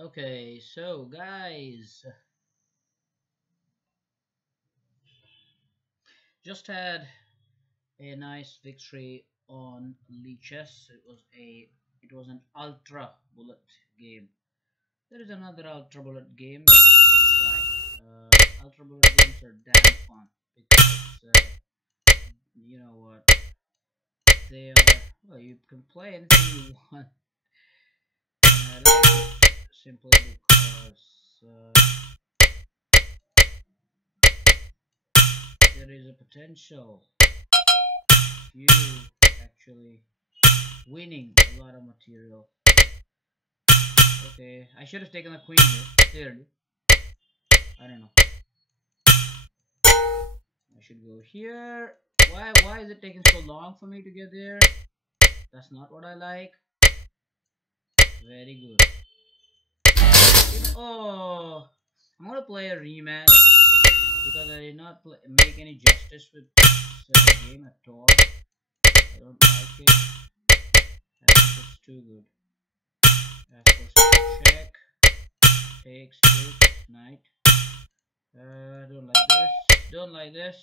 Okay, so guys, just had a nice victory on leeches. It was an ultra bullet game. There is another ultra bullet game. Ultra bullet games are damn fun because you know what they are. Well, you can play anything you want. And I like it simply because there is a potential of you actually winning a lot of material. Okay, I should have taken the queen here, clearly. I don't know. I should go here. Why is it taking so long for me to get there? That's not what I like. Very good. Oh, I'm gonna play a rematch because I did not make any justice with this game at all. I don't like it. I think it's too good. Of course, check, takes, knight. Don't like this. Don't like this.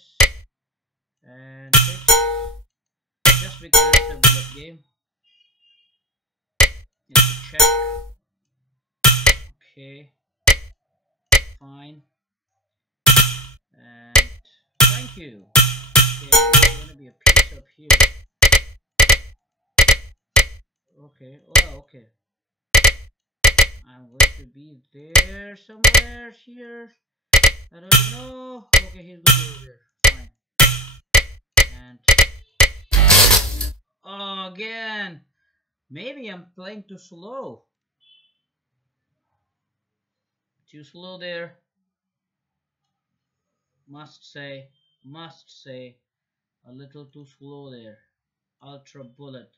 And takes. Just because it's a bullet game. It's a check. Okay. Fine. And thank you. Okay, there's gonna be a piece up here. Okay. Oh, okay. I'm going to be there somewhere here. I don't know. Okay, he's going over there. Fine. And oh, again. Maybe I'm playing too slow. Too slow there. Must say, a little too slow there. Ultra bullet.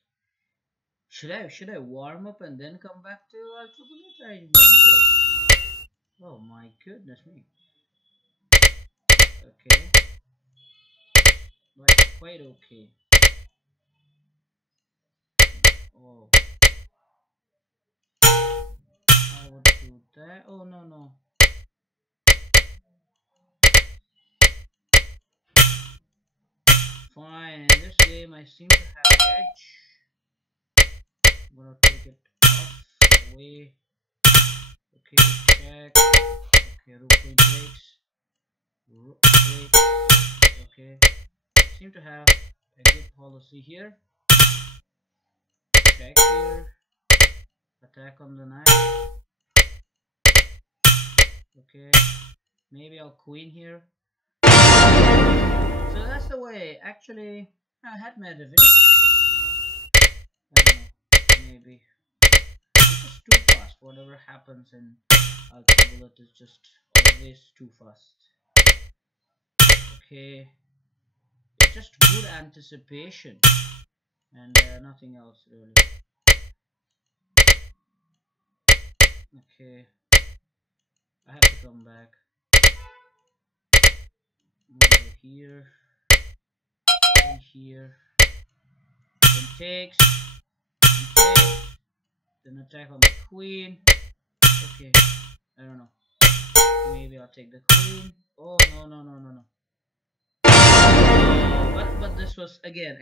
Should I warm up and then come back to ultra bullet? I wonder. Oh my goodness me. Okay, but quite okay. Oh, I would do that. Oh no. Fine. In this game, I seem to have edge. I'm gonna take it off away. Okay, check. Okay, rook queen takes. Rook takes. Okay. Seem to have a good policy here. Check here. Attack on the knight. Okay. Maybe I'll queen here. So that's the way. Actually, I had my revenge. I don't know. Maybe. It's just too fast. Whatever happens in Ultra Bullet is just always too fast. Okay. It's just good anticipation. And nothing else really. Okay. I have to come back. Go here. Then here. Then takes. Then takes. Then attack on the queen. Okay. I don't know. Maybe I'll take the queen. Oh no. Oh, but this was again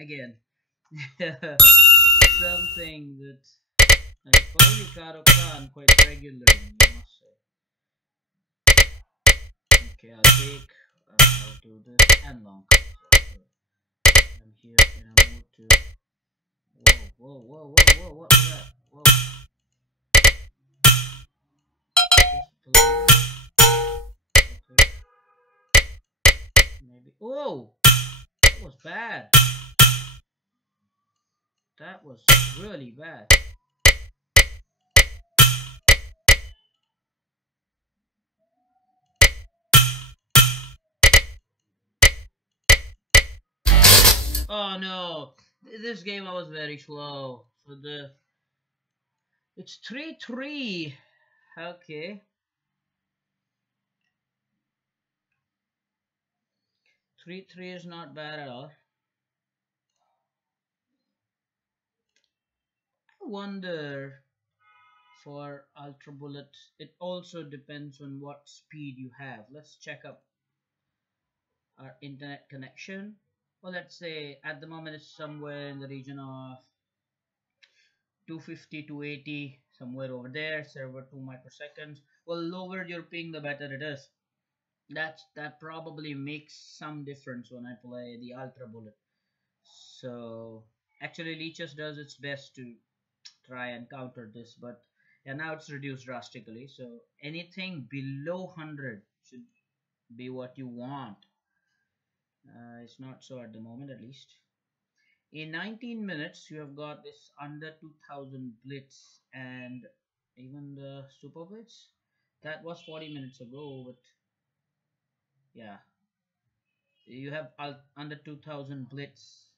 something that I finally caught on quite regularly, I must say. Okay, I'll do this and long. So I'm here in a mood to. Whoa! What was that? Whoa! Just the okay. Maybe. Whoa! That was bad. That was really bad. Oh no! This game I was very slow. So it's 3-3. Okay. 3-3 is not bad at all. I wonder. for ultra bullet, it also depends on what speed you have. Let's check up our internet connection. Well, let's say at the moment it's somewhere in the region of 250 to 80, somewhere over there, server 2 microseconds. Well, lower your ping, the better it is. That probably makes some difference when I play the ultra bullet. So actually, Leeches does its best to try and counter this, but yeah, now it's reduced drastically. So anything below 100 should be what you want. It's not so at the moment, at least. In 19 minutes, you have got this under 2000 blitz and even the super blitz. That was 40 minutes ago, but yeah, you have under 2000 blitz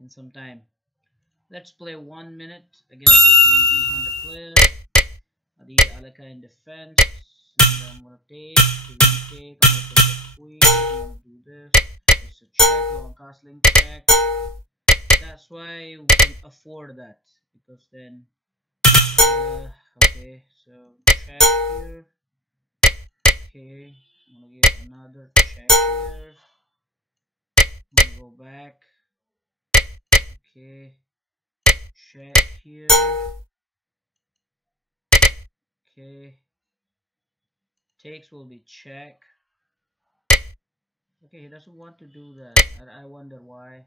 in some time. Let's play 1 minute against this 1900 player. The Alaka in defense. And I'm gonna take. We're gonna take. I'm gonna take the queen. I'm gonna do this. It's a check, long castling check. That's why we can afford that because then. Okay, so check here. Okay, I'm gonna give another check here. I'm gonna go back. Okay, check here. Okay, takes will be check. Okay, he doesn't want to do that. I wonder why.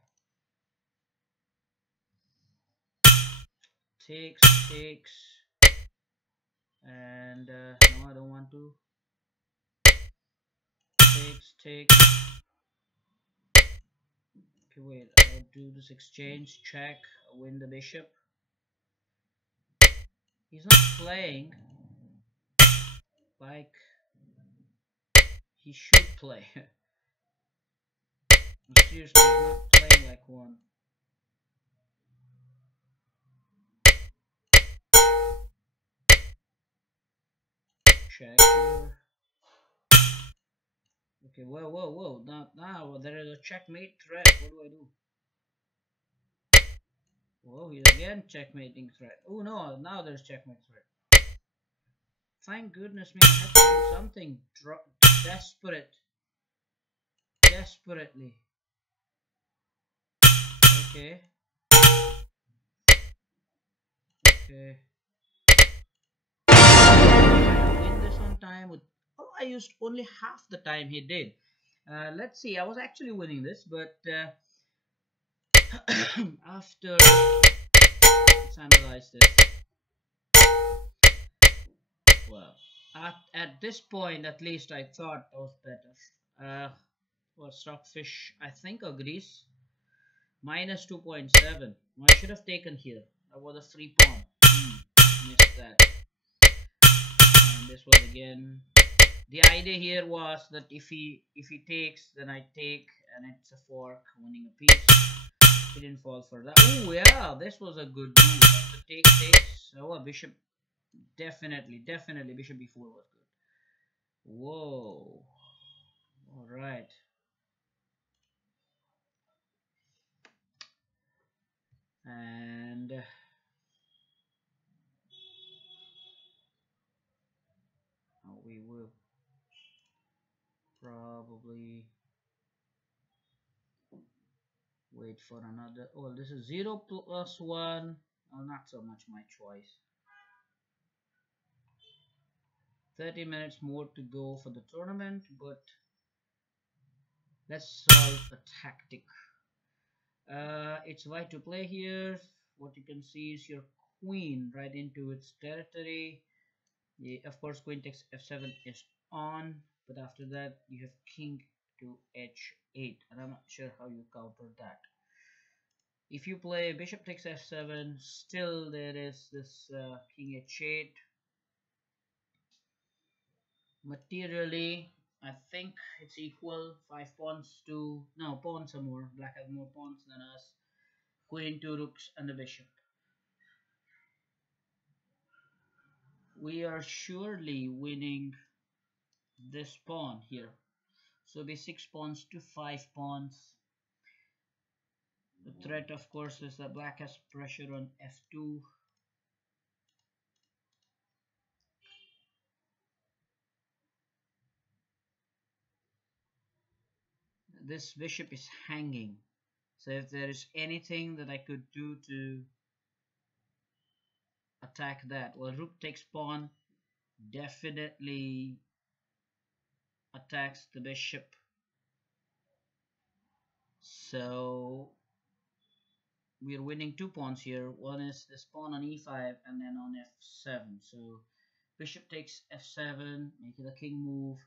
Takes, and no, I don't want to. Takes. Okay, wait. I'll do this exchange. Check. Win the bishop. He's not playing like he should play. Seriously, he's not playing like one. Check here. Okay, whoa. Now there is a checkmate threat. What do I do? Whoa, he's again checkmating threat. Oh no, now there's checkmate threat. Thank goodness me, I have to do something desperately. Okay. Okay. Win this on time with. Oh, I used only half the time he did. Let's see. I was actually winning this, but after let's analyze this. Well, at this point, at least I thought I was better. Well, Stockfish, I think agrees. Minus 2.7. I should have taken here. That was a free pawn. Missed that. And this was again. The idea here was that if he takes, then I take, and it's a fork, winning a piece. He didn't fall for that. Oh yeah, this was a good move. The takes. Oh, a bishop. Definitely. Bishop b4 was good. Whoa. All right. And we will probably wait for another. Oh, this is 0 plus 1. Oh, not so much my choice. 30 minutes more to go for the tournament, but let's solve a tactic. It's white to play here. What you can see is your queen right into its territory. Yeah, of course, queen takes f7 is on, but after that you have king to h8, and I'm not sure how you counter that. If you play bishop takes f7, still there is this king h8. Materially, I think it's equal. 5 pawns to no pawns are more. Black has more pawns than us. Queen, two rooks, and a bishop. We are surely winning this pawn here. So be 6 pawns to 5 pawns. The threat, of course, is that black has pressure on f2. this bishop is hanging. So if there is anything that I could do to attack that, well, rook takes pawn definitely attacks the bishop. So we are winning 2 pawns here. One is this pawn on e5 and then on f7. So bishop takes f7, make it a king move,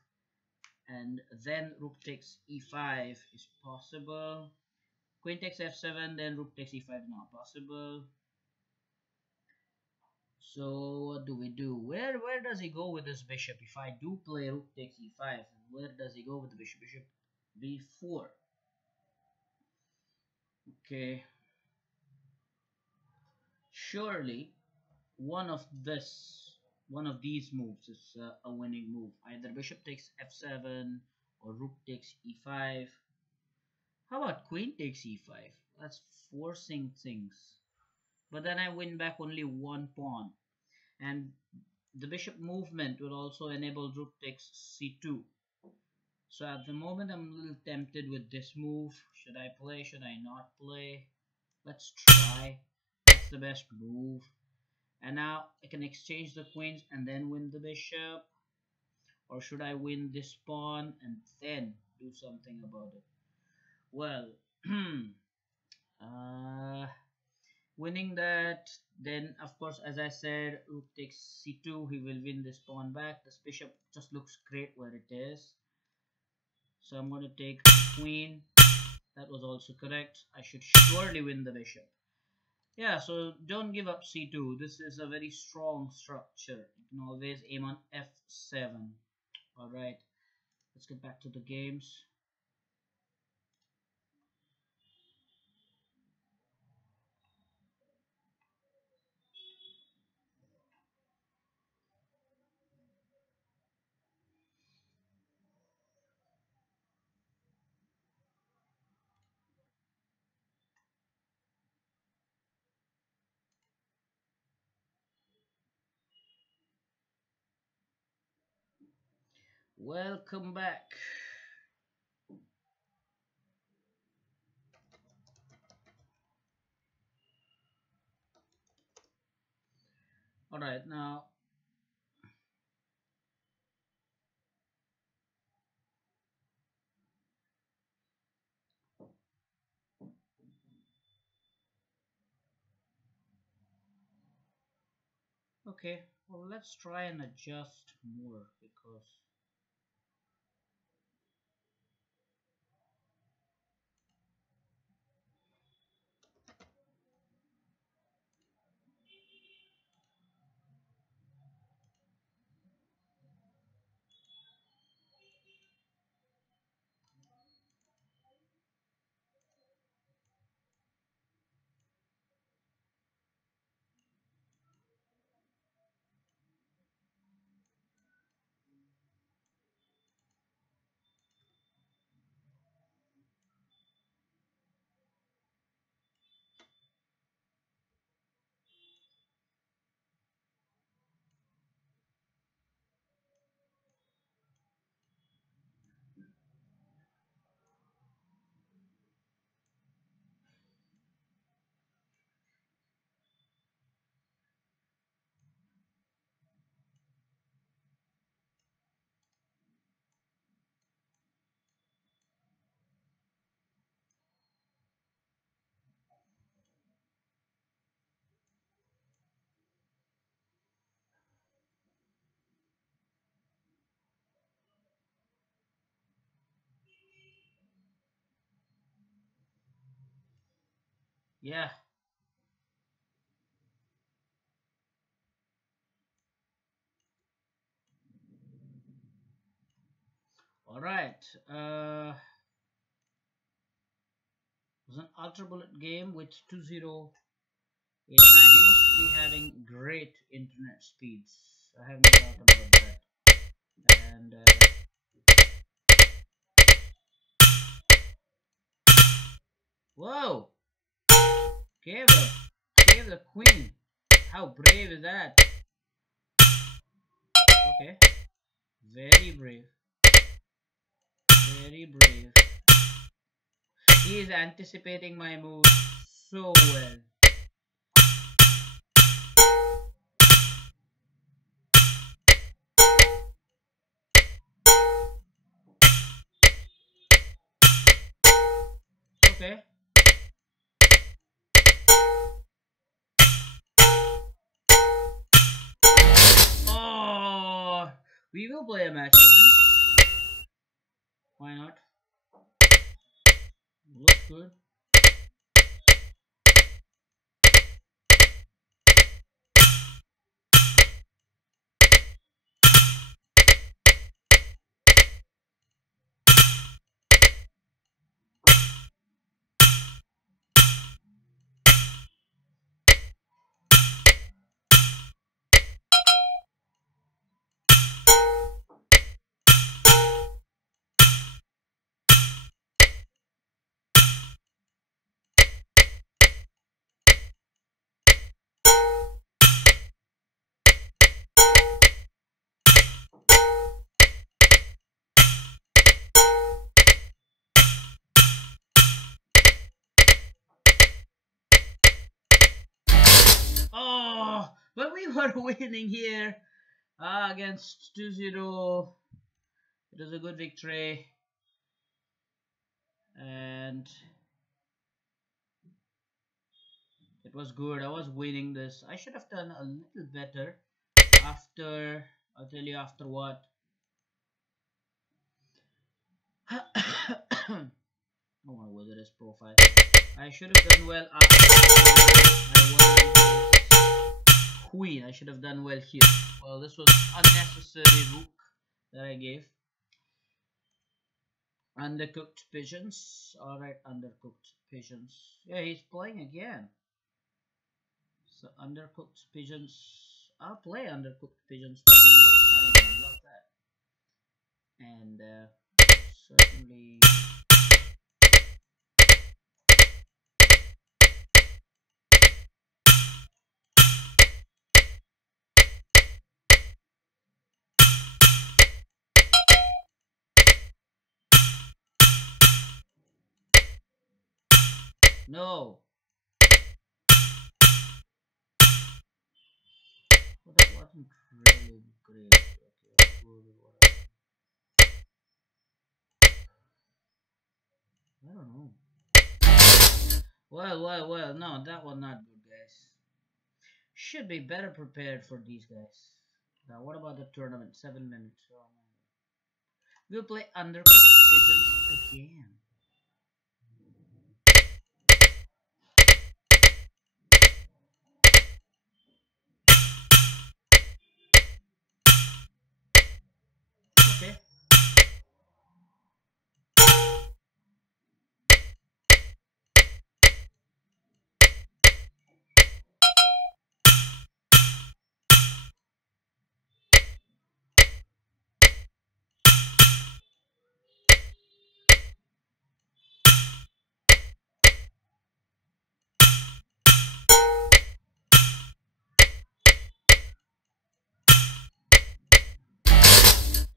and then rook takes e5 is possible. Queen takes f7, then rook takes e5 is not possible. So what do we do? Where does he go with this bishop? If I do play rook takes e5, where does he go with the bishop? Bishop b4. Okay. Surely one of these moves is a winning move. Either bishop takes f7 or rook takes e5. How about queen takes e5? That's forcing things. But then I win back only 1 pawn. And the bishop movement will also enable rook takes c2. So at the moment I'm a little tempted with this move. Should I play? Should I not play? Let's try. That's the best move. And now I can exchange the queens and then win the bishop. Or should I win this pawn and then do something about it? Well, uh, winning that, then of course, as I said, rook takes c2. He will win this pawn back. This bishop just looks great where it is. So I'm going to take the queen. That was also correct. I should surely win the bishop. Yeah, so don't give up c2. This is a very strong structure. You can always aim on f7. Alright, let's get back to the games. Welcome back. Alright, now okay, well, let's try and adjust more because yeah. Alright, it was an ultra bullet game with 2089. He must be having great internet speeds. I have no doubt about that. And whoa! Gave the queen. How brave is that? Okay, very brave. Very brave. He is anticipating my move so well. Okay. Oh, we will play a match with him. Why not? Looks good. Oh, but we were winning here against 2-0. It was a good victory. And it was good. I was winning this. I should have done a little better after. I'll tell you after what. I want to wither his profile. I should have done well after I won queen. I should have done well here. Well, this was unnecessary rook that I gave. Undercooked pigeons. Alright, undercooked pigeons. Yeah, he's playing again. So undercooked pigeons. I'll play undercooked pigeons. I love that. And certainly. No. Well, that wasn't really great. Okay, I'll go with what I don't know. Well. No, that was not good, guys. Should be better prepared for these guys. Now, what about the tournament? 7 minutes. Oh, man. We'll play undercooked pigeons again. Okay.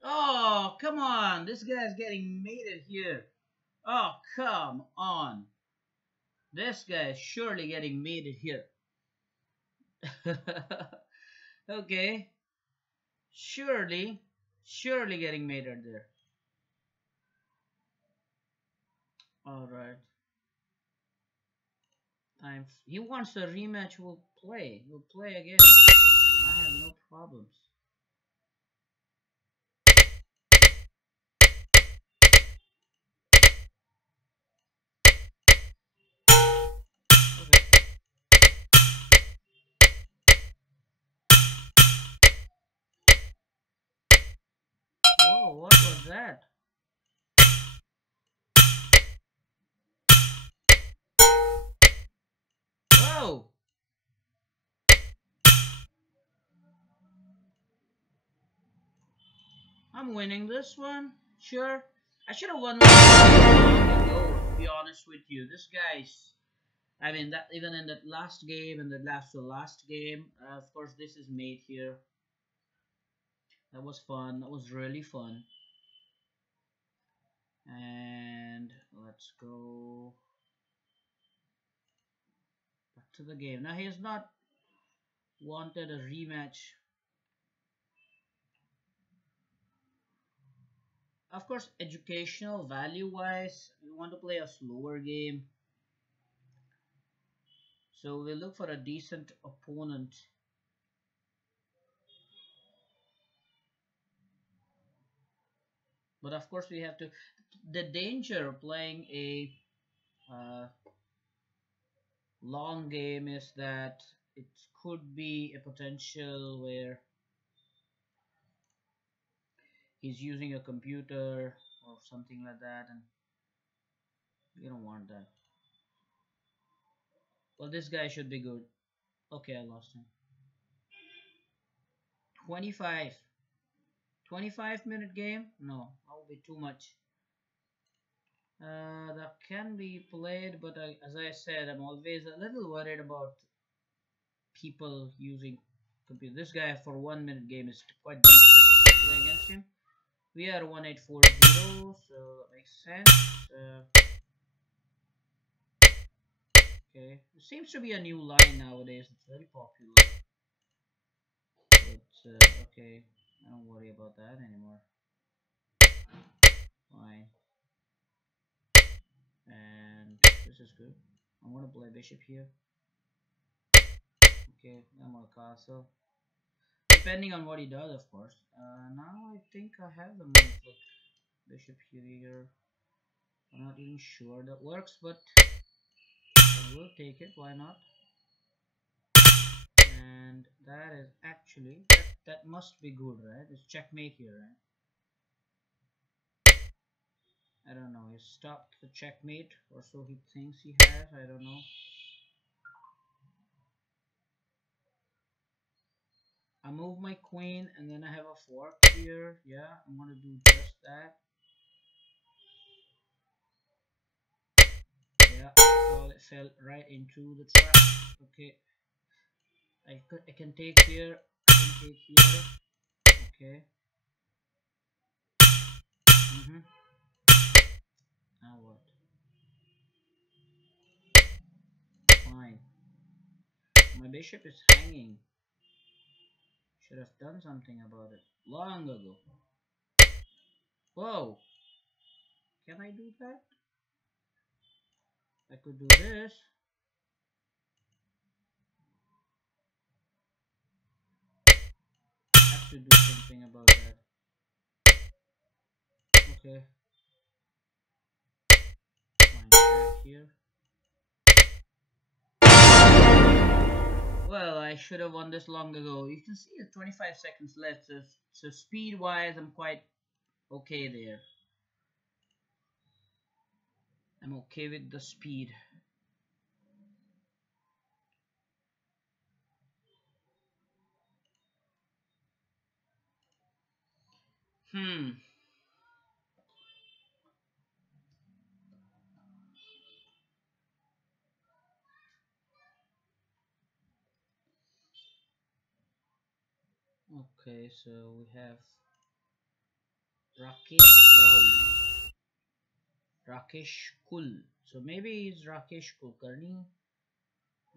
Oh, come on. This guy's getting mated here. Oh, come on. This guy is surely getting mated here. Okay. Surely getting mated there. Alright. He wants a rematch. We'll play. We'll play again. I have no problems. Okay. Whoa, what was that? Whoa! I'm winning this one. Sure. I should have won one long ago, to be honest with you. This guy's. I mean, that even in that last game and the last game, of course, this is made here. That was fun. That was really fun. And Let's go back to the game. Now he has not wanted a rematch. Of course, educational value wise, we want to play a slower game. So we'll look for a decent opponent. But of course, we have to. The danger of playing a uh, long game is that it could be a potential where he's using a computer or something like that, and you don't want that. Well, this guy should be good. Okay, I lost him. 25. 25-minute game? No, that will be too much. That can be played, but as I said, I'm always a little worried about people using computer. This guy for 1 minute game is quite dangerous to play against him. We are 1840, so that makes sense. Okay, it seems to be a new line nowadays. It's very popular. But okay, I don't worry about that anymore. Fine. And this is good. I want to play bishop here. Okay, I'm on castle. Depending on what he does, of course. Now I think I have the move. Look, bishop here. I'm not even sure that works, but I will take it. Why not? And that is actually that must be good, right? It's checkmate here, right? I don't know. He stopped the checkmate, or so he thinks he has. I don't know. I move my queen, and then I have a fork here. Yeah, I'm gonna do just that. Yeah, well, it fell right into the trap. Okay, I can take here. I can take here. Okay. Now what? Fine. My bishop is hanging. Should have done something about it long ago. Whoa! Can I do that? I could do this. I have to do something about that. Okay. Fine. Check here. Well, I should have won this long ago. You can see it's 25 seconds left, so speed wise, I'm quite okay there. I'm okay with the speed. Hmm. Okay, so we have Rakesh Rao. Rakesh Kul. So maybe it's Rakesh Kulkarni.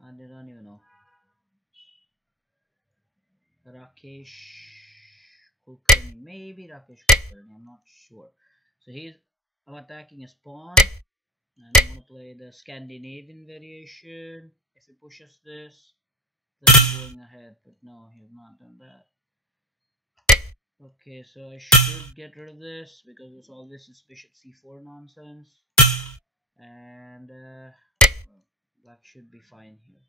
I don't even know. Rakesh Kulkarni. Maybe Rakesh Kulkarni. I'm not sure. So I'm attacking a pawn. And I'm gonna play the Scandinavian variation. If he pushes this, then I'm going ahead. But no, he has not done that. Okay, so I should get rid of this because there's all this is bishop c4 nonsense. And well, black should be fine here.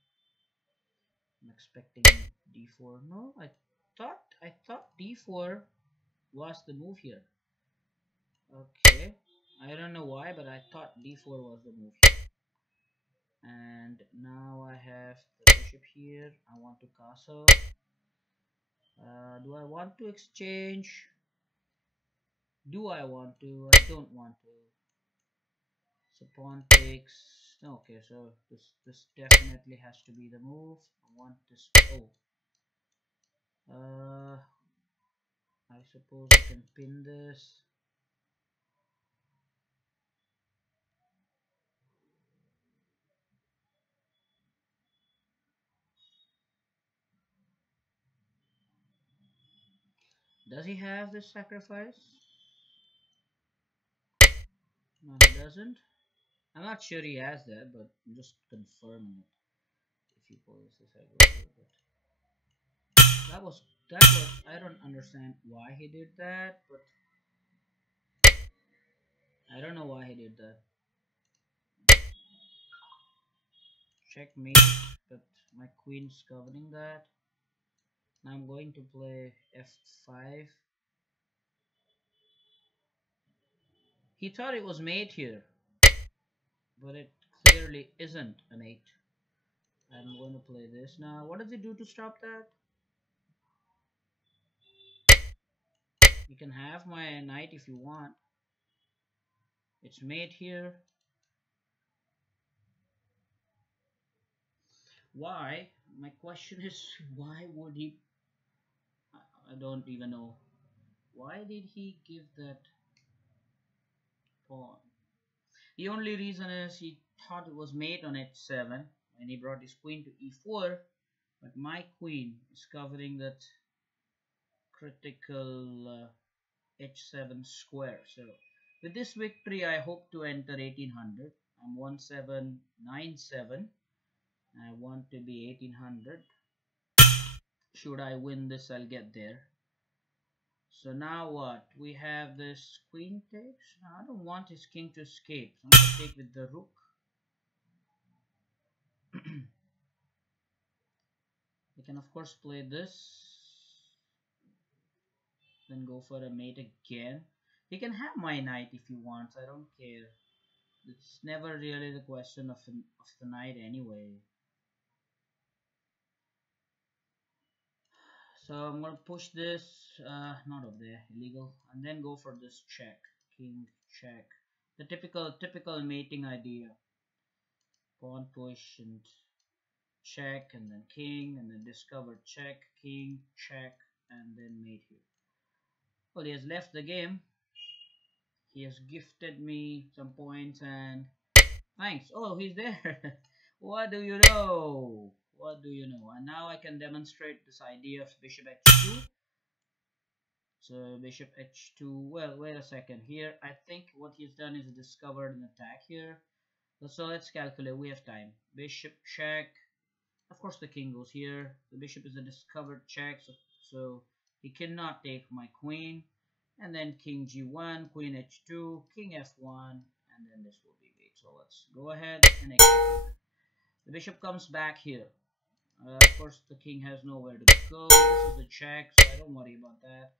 I'm expecting d4. No, I thought d4 was the move here. Okay, I don't know why, but I thought d4 was the move here. And now I have the bishop here. I want to castle. Do I want to exchange? Do I want to? I don't want to. So pawn takes. Okay, so this definitely has to be the move. I want this. Oh, I suppose I can pin this. Does he have this sacrifice? No, he doesn't. I'm not sure he has that, but I'm just confirming it. If he pulls this, I go through it. That was I don't understand why he did that, but I don't know why he did that. Checkmate, but my queen's covering that. Now I'm going to play f5. He thought it was mate here, but it clearly isn't a mate. I'm going to play this now. What does he do to stop that? You can have my knight if you want. It's mate here. Why? My question is, why would he? I don't even know. Why did he give that pawn? The only reason is he thought it was mate on h7 and he brought his queen to e4, but my queen is covering that critical h7 square. So with this victory, I hope to enter 1800. I'm 1797. I want to be 1800. Should I win this, I'll get there. So now what? We have this queen takes. Now I don't want his king to escape. So I'm going to take with the rook. We can of course play this. Then go for a mate again. He can have my knight if he wants. I don't care. It's never really the question of the knight anyway. So I'm gonna push this, not over there, illegal, and then go for this check, king check, the typical mating idea. Pawn push and check, and then king, and then discover check, king check, and then mate here. Well, he has left the game. He has gifted me some points and thanks. Oh, he's there. What do you know? What do you know? And now I can demonstrate this idea of bishop h2. So bishop h2. Well, wait a second. Here, I think what he's done is discovered an attack here. So let's calculate. We have time. Bishop check. Of course, the king goes here. The bishop is a discovered check, so he cannot take my queen. And then king g1, queen h2, king f1, and then this will be mate. So let's go ahead and execute. The bishop comes back here. Of course, the king has nowhere to go. This is the check, so I don't worry about that.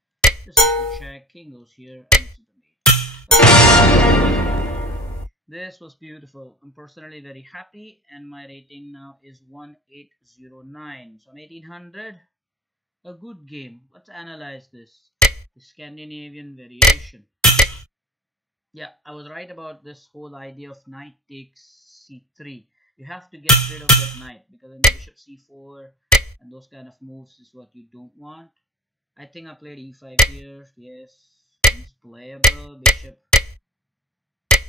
This is the check. King goes here, and this is the mate. This was beautiful. I'm personally very happy, and my rating now is 1809. So I'm 1800. A good game. Let's analyze this. The Scandinavian variation. Yeah, I was right about this whole idea of knight takes c3. You have to get rid of that knight because then bishop c4 and those kind of moves is what you don't want. I think I played e5 here. Yes, it's playable. Bishop.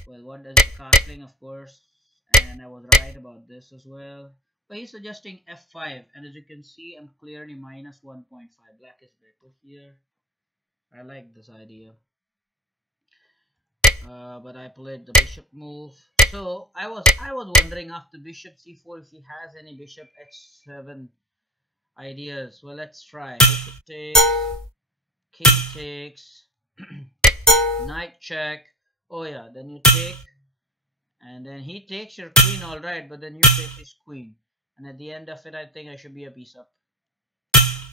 Well, what does the castling, of course, and I was right about this as well. But he's suggesting f5, and as you can see, I'm clearly minus 1.5. Black is better here. I like this idea. But I played the bishop move. So I was wondering after bishop c4 if he has any bishop h7 ideas. Well, let's try. Bishop takes, king takes, knight check. Oh yeah, then you take, and then he takes your queen, all right, but then you take his queen, and at the end of it, I think I should be a piece up.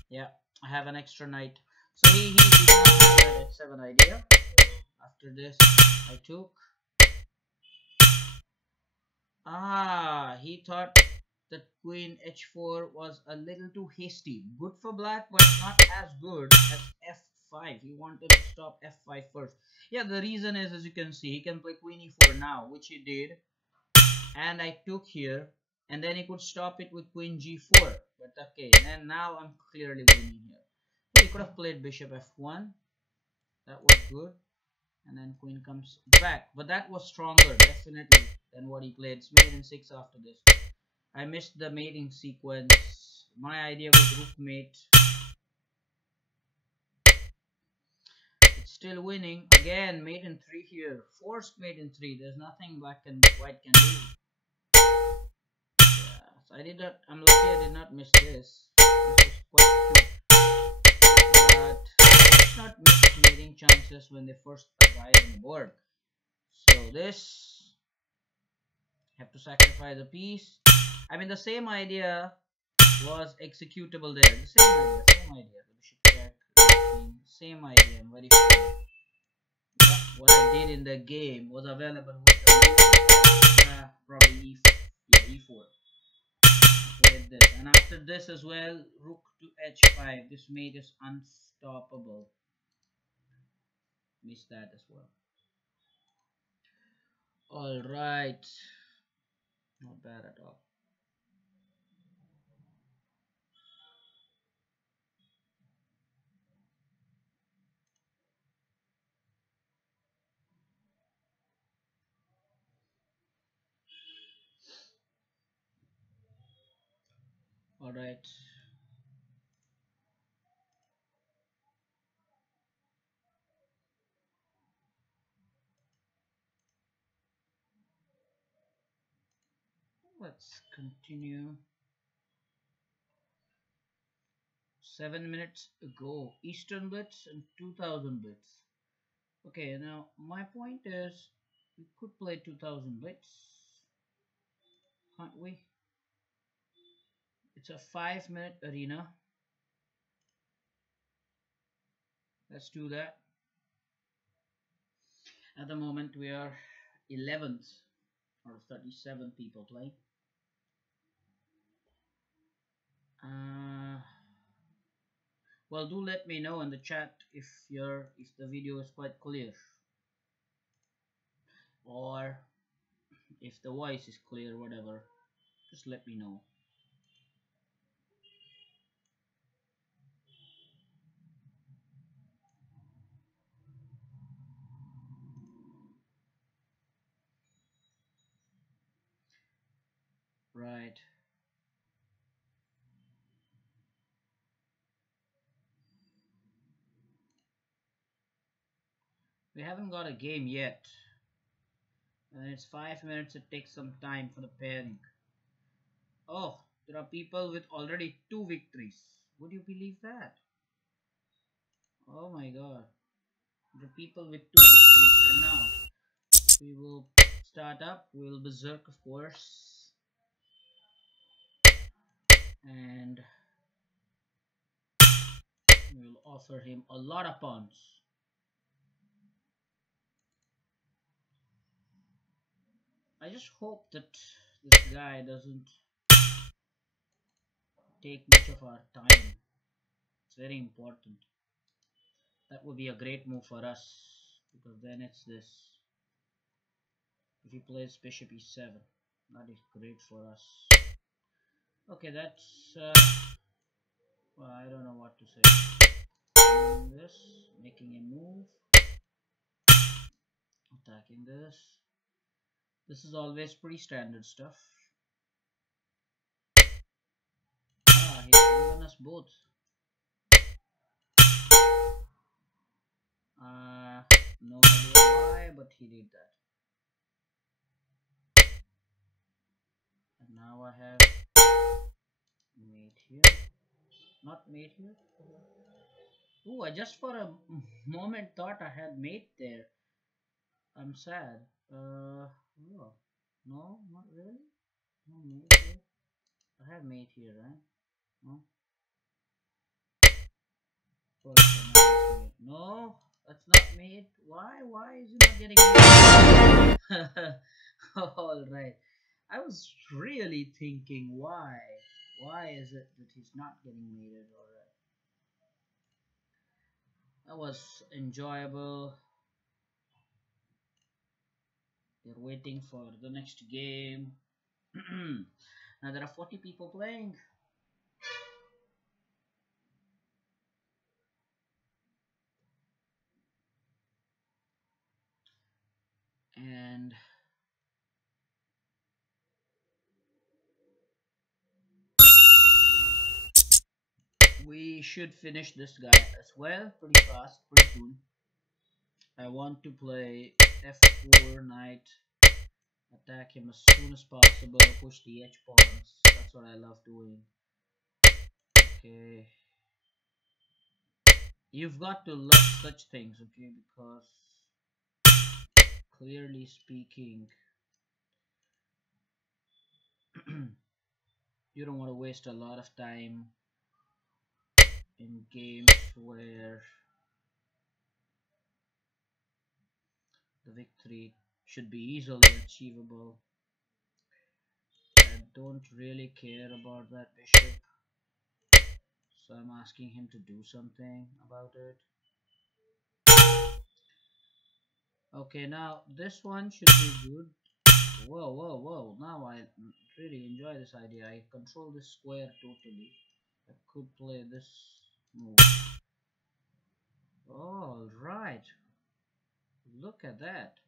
Yeah, I have an extra knight. So he did not have that h7 idea. So after this, I took. He thought that queen h4 was a little too hasty. Good for black, but not as good as f5. He wanted to stop f5 first. Yeah, the reason is, as you can see, he can play queen e4 now, which he did. And I took here, and then he could stop it with queen g4. But okay, and now I'm clearly winning here. So he could have played bishop f1. That was good. And then queen comes back. But that was stronger, definitely, than what he played. It's mate in 6 after this. I missed the mating sequence. My idea was rook mate. still winning. Again, mate in 3 here. Forced mate in 3. There's nothing black and white can do. Yeah, so I did not. I'm lucky I did not miss this. This was quite cute. But let's not miss mating chances when they force a guy on the board. So this have to sacrifice a piece. I mean the same idea was executable there. The same idea. The bishop check, same idea. I'm very sure. What I did in the game was available with the probably e4. Played this, and after this as well, rook to h5. This mate is unstoppable. Missed that as well. All right, not bad at all. All right. Let's continue. 7 minutes ago, Eastern Blitz and 2000 Blitz. Okay, now my point is we could play 2000 Blitz, can't we? It's a 5 minute arena. Let's do that. At the moment, we are 11th or 37 people playing. Uh, well, do let me know in the chat if the video is quite clear or if the voice is clear, whatever. Just let me know. Right. We haven't got a game yet. And it's 5 minutes. It takes some time for the pairing. Oh, there are people with already 2 victories. Would you believe that? Oh my god. The people with 2 victories. And now we will start up. We will berserk, of course. And we will offer him a lot of pawns. I just hope that this guy doesn't take much of our time. It's very important. That would be a great move for us. Because then it's this. If he plays bishop e7, that is great for us. Okay, that's well, I don't know what to say. Doing this, making a move, attacking this. This is always pretty standard stuff. Ah, he's given us both. No idea why, but he did that. And now I have mate here. Not mate here. Ooh, I just for a moment thought I had mate there. I'm sad. Oh, no, not really. No mate here. I have mate here, right? No. Oh, okay, now it's mate. No, that's not mate. Why? Why is it not getting mate? All right. I was really thinking why. Why is it that he's not getting mated? All right. That was enjoyable. We're waiting for the next game. Now there are 40 people playing. And we should finish this guy as well pretty fast, pretty soon. I want to play f4 knight, attack him as soon as possible, push the h pawns. That's what I love doing. Okay. You've got to love such things, okay? Because clearly speaking, you don't want to waste a lot of time in games where the victory should be easily achievable. I don't really care about that bishop, so I'm asking him to do something about it. Okay, now this one should be good. Whoa, whoa, whoa. Now I really enjoy this idea. I control this square totally. I could play this move. All right. Look at that.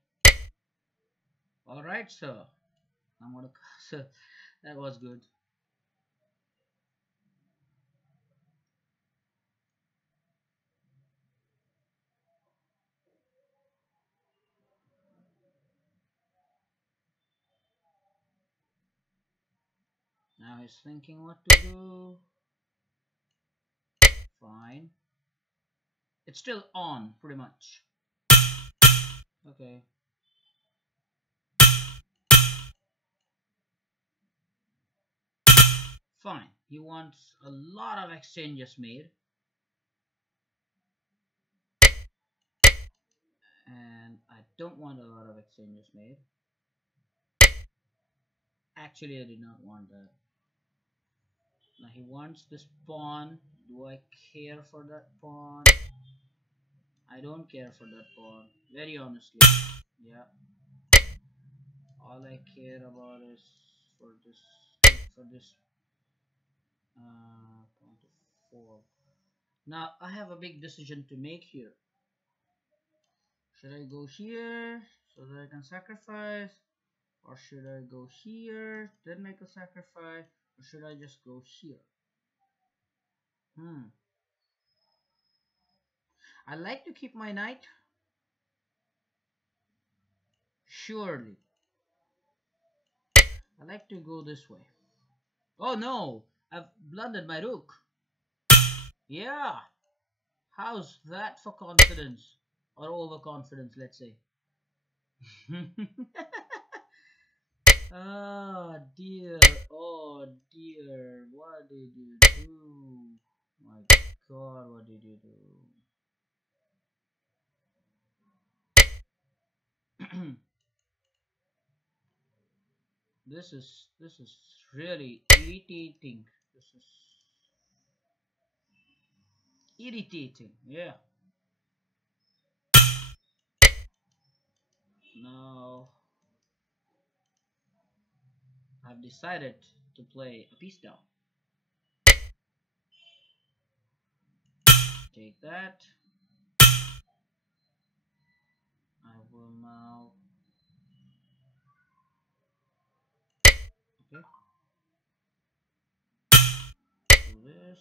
All right, sir. I'm gonna. So that was good. Now he's thinking what to do. Fine. It's still on, pretty much. Okay. Fine. He wants a lot of exchanges made. And I don't want a lot of exchanges made. Actually, I did not want that. Now he wants this pawn. Do I care for that pawn? I don't care for that pawn. Very honestly. Yeah. All I care about is for this pawn to 4. Now I have a big decision to make here. Should I go here so that I can sacrifice? Or should I go here, then make a sacrifice? Or should I just go here? Hmm. I like to keep my knight. Surely. I like to go this way. Oh no! I've blundered my rook. Yeah! How's that for confidence? Or overconfidence, let's say. Ah dear, oh dear, what did you do? My god, what did you do? This is really irritating. This is irritating. Yeah. Now I've decided to play a piece down. Take that. I will now. Okay. Do this.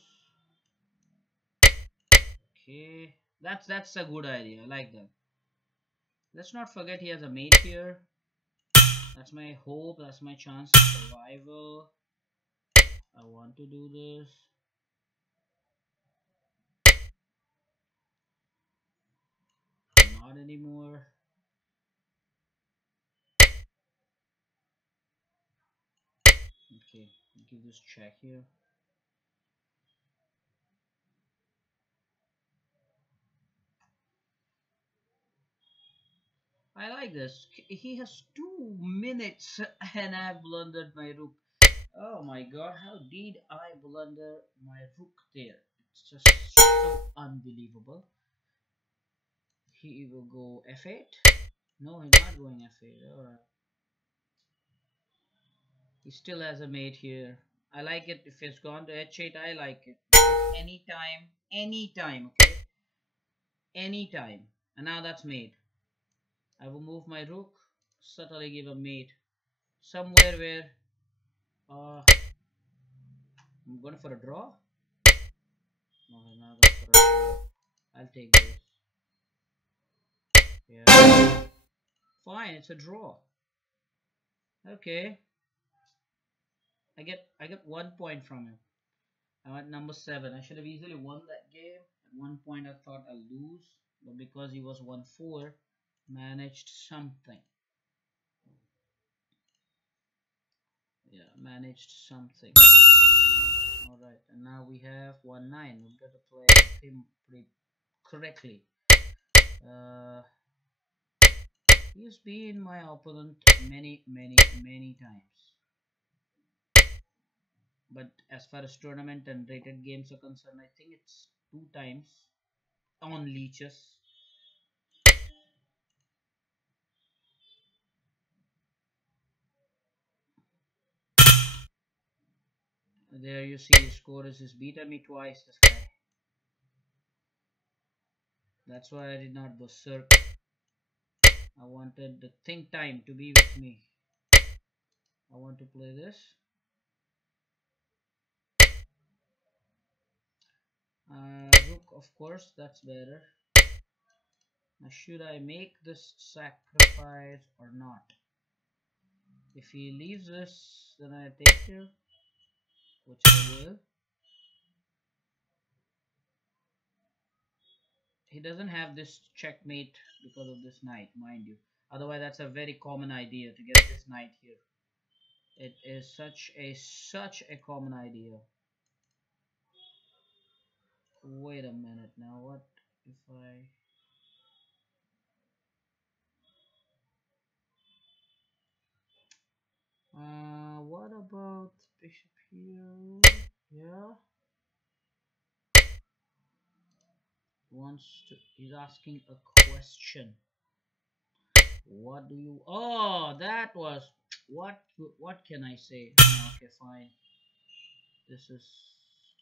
Okay. That's a good idea. I like that. Let's not forget he has a mate here. That's my hope. That's my chance of survival. I want to do this. Not anymore. Okay. Give this check here. I like this. He has 2 minutes and I've blundered my rook. Oh my god, how did I blunder my rook there? It's just so unbelievable. He will go f8. No, he's not going f8. Alright. He still has a mate here. I like it. If it's gone to h8, I like it. Anytime, okay? Anytime. And now that's mate. I will move my rook, subtly give a mate. Somewhere where I'm going for a draw. No, he's not going for a draw. I'll take this. Yeah. Fine, it's a draw. Okay. I get 1 point from him. I'm at number 7. I should have easily won that game. At one point I thought I'll lose, but because he was 1-4, managed something. Yeah, managed something. Alright, and now we have 1-9. We've got to play him pretty correctly. Uh, he's been my opponent many times. But as far as tournament and rated games are concerned, I think it's 2 times on leeches. There you see his score is he's beaten me twice, this guy. That's why I did not berserk. I wanted the think time to be with me. I want to play this. Rook, of course, that's better. Now, should I make this sacrifice or not? If he leaves this, then I take here, which I will. He doesn't have this checkmate because of this knight, mind you. Otherwise, that's a very common idea to get this knight here. It is such a common idea. Wait a minute now. What if I? What about bishop here? Yeah, wants to. He's asking a question. What do you? Oh, that was what? What can I say? Okay, fine. This is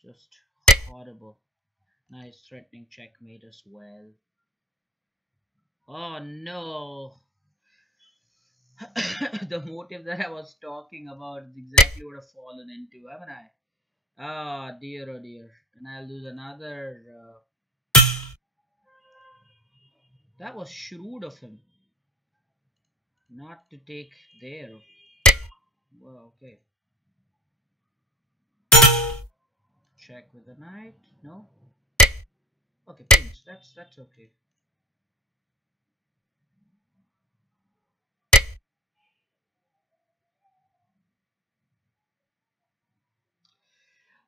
just horrible. Nice threatening checkmate as well. Oh no! The motive that I was talking about is exactly what I've fallen into, haven't I? Ah, dear, oh dear. And I'll lose another. That was shrewd of him not to take there. Well, okay. Check with the knight. No. Okay, prince. That's okay.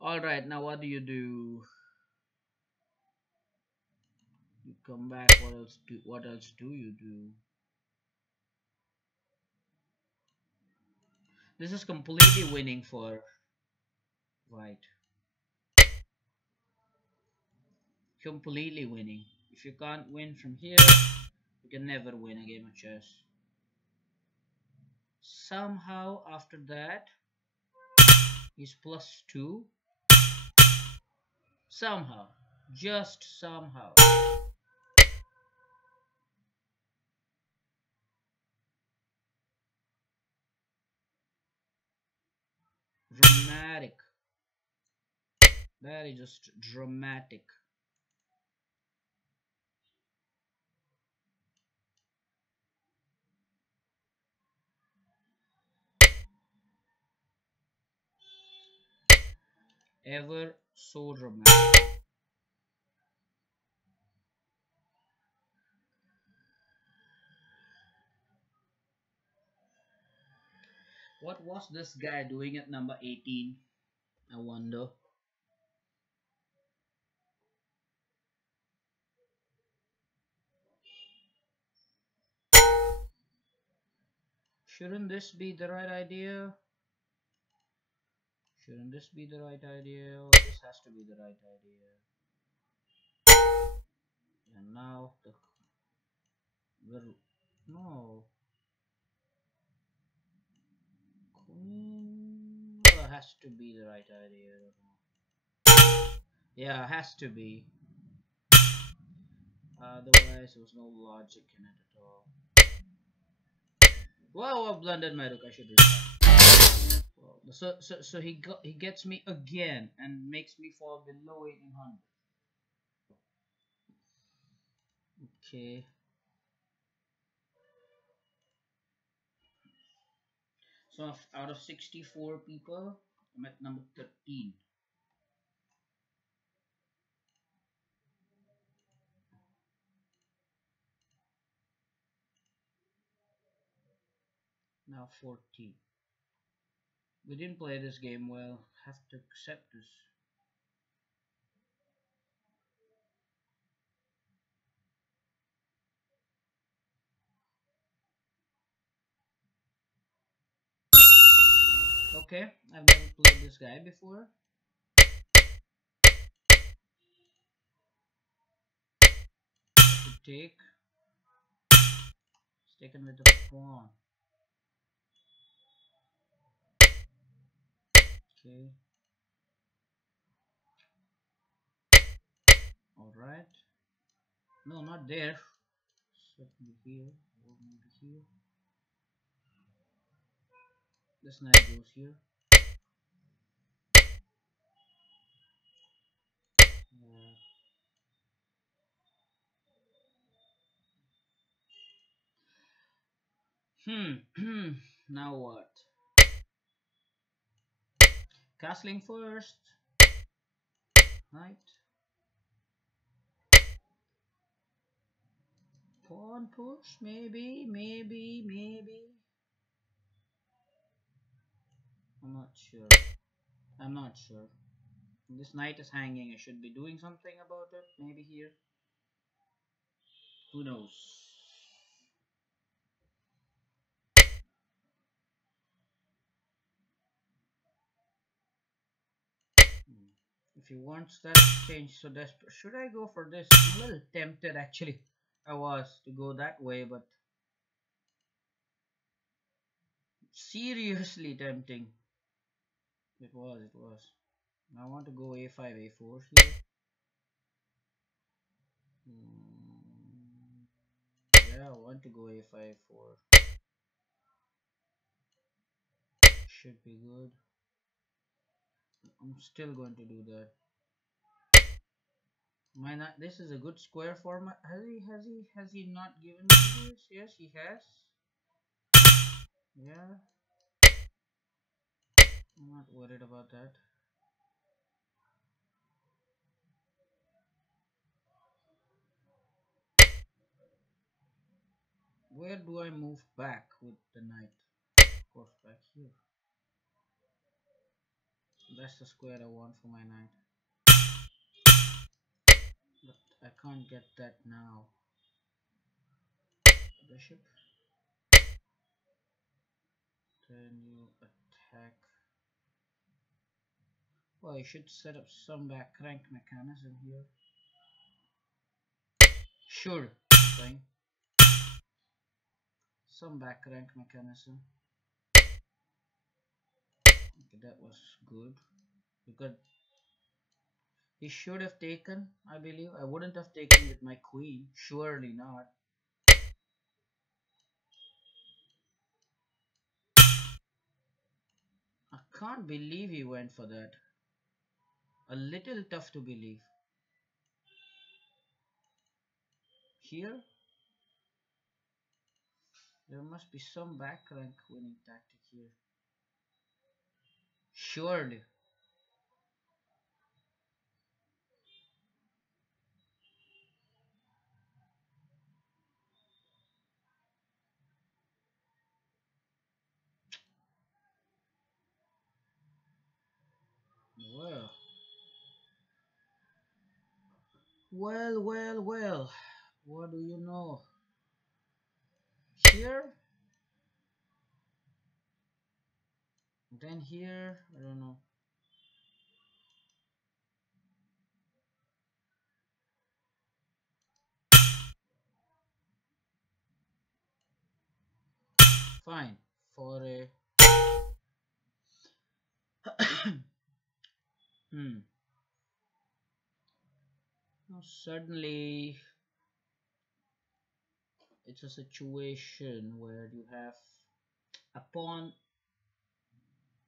All right. Now what do? You come back. What else do you do? This is completely winning for white. Completely winning. If you can't win from here, you can never win a game of chess. Somehow after that, he's +2. Somehow. Just somehow. Dramatic. That is just dramatic. Ever so dramatic. What was this guy doing at number 18? I wonder. Shouldn't this be the right idea? Shouldn't this be the right idea? Or this has to be the right idea. And now the no queen. Well, it has to be the right idea. I don't know. Yeah, has to be. Otherwise, there was no logic in it at all. Wow, I blundered my rook. I should resign. Well, so he gets me again and makes me fall below 1800. Okay. So out of 64 people, I'm at number 13. Now 14. We didn't play this game well. Have to accept this. Okay, I've never played this guy before. I should take. It's taken with the pawn. Okay. Alright. No, not there. Certainly here. Or maybe here. This knight goes here. Uh, now what? Castling first. Knight. Pawn push. Maybe. I'm not sure. I'm not sure. This knight is hanging. I should be doing something about it. Maybe here. Who knows? Hmm. If he wants that exchange so desperate, should I go for this? I'm a little tempted actually. I was to go that way, but seriously tempting. It was. I want to go a5, a4 here. Hmm. Yeah, I want to go a5, a4. Should be good. I'm still going to do that. Why not? This is a good square format. Has he not given me this? Yes, he has. Yeah, I'm not worried about that. Where do I move back with the knight? Of course, back here. That's the square I want for my knight. But I can't get that now. Bishop. Then you attack. Well, I should set up some back crank mechanism here. Sure, something. Some back crank mechanism. Okay, that was good. Because he should have taken, I believe. I wouldn't have taken with my queen. Surely not. I can't believe he went for that. A little tough to believe. Here, there must be some back rank winning tactic here. Surely. Well, well. What do you know? Here, then here, I don't know. Fine. For a hmm. Now suddenly, it's a situation where you have a pawn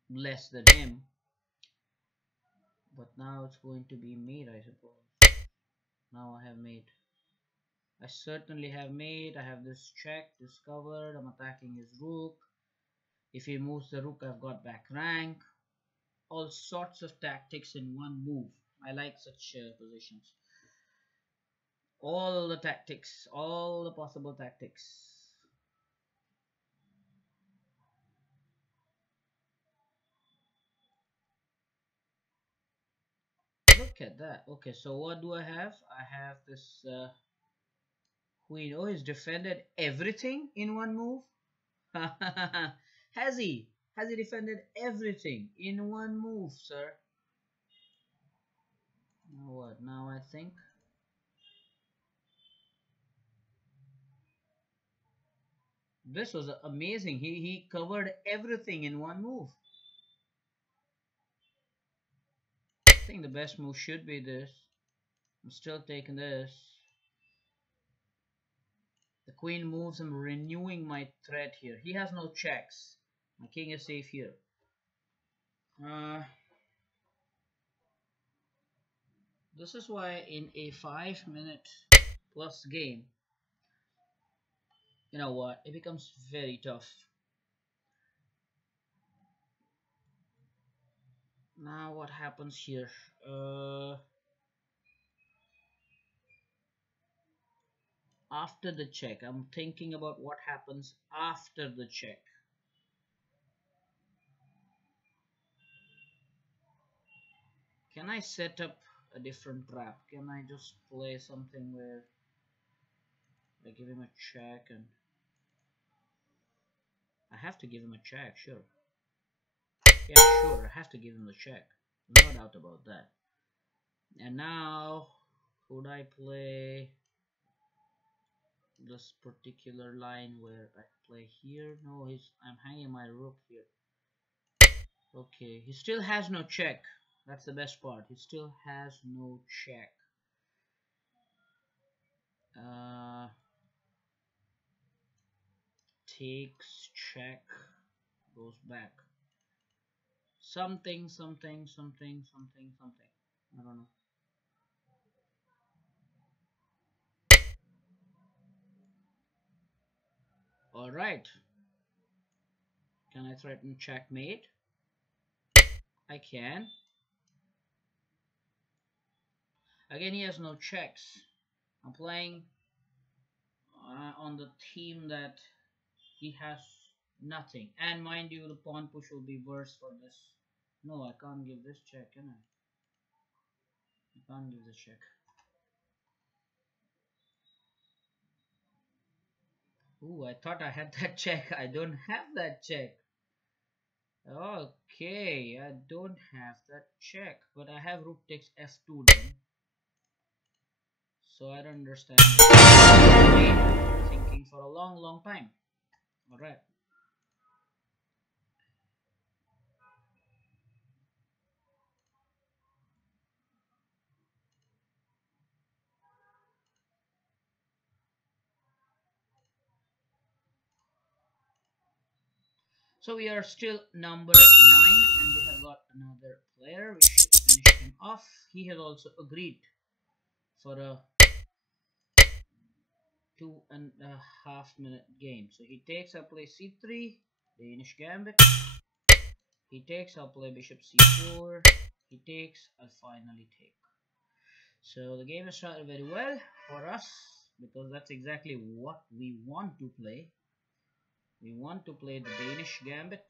less than him, but now it's going to be mate, I suppose. Now I have mate. I certainly have mate. I have this check discovered. I'm attacking his rook. If he moves the rook, I've got back rank. All sorts of tactics in one move. I like such positions. All the tactics, all the possible tactics. Look at that. Okay, so what do I have? I have this queen. Oh, he's defended everything in one move. Has he? Has he defended everything in one move, sir? Now what? Now I think. This was amazing. He covered everything in one move. I think the best move should be this. I'm still taking this. The queen moves. I'm renewing my threat here. He has no checks. My king is safe here. Uh, this is why in a 5 minute plus game, you know what? It becomes very tough. Now what happens here? After the check, I'm thinking about what happens after the check. Can I set up a different trap? Can I just play something where I give him a check and I have to give him a check, sure. Yeah, sure, I have to give him the check. No doubt about that. And now, could I play this particular line where I play here? No, I'm hanging my rook here. Okay, he still has no check. That's the best part. He still has no check. Uh, Takes, check, goes back. Something, something, something, something, something. I don't know. Alright. Can I threaten checkmate? I can. Again, he has no checks. I'm playing on the theme that he has nothing. And mind you, the pawn push will be worse for this. No, I can't give this check, can I? I can't give this check. Ooh, I thought I had that check. I don't have that check. Okay, I don't have that check. But I have rook takes f2 then. So I don't understand. Thinking for a long, long time. Alright. So we are still number 9 and we have got another player. We should finish him off. He has also agreed for a 2.5 minute game. So he takes, I play c3, Danish gambit. He takes, I'll play bishop c4. He takes, I'll finally take. So the game has started very well for us because that's exactly what we want to play. We want to play the Danish gambit.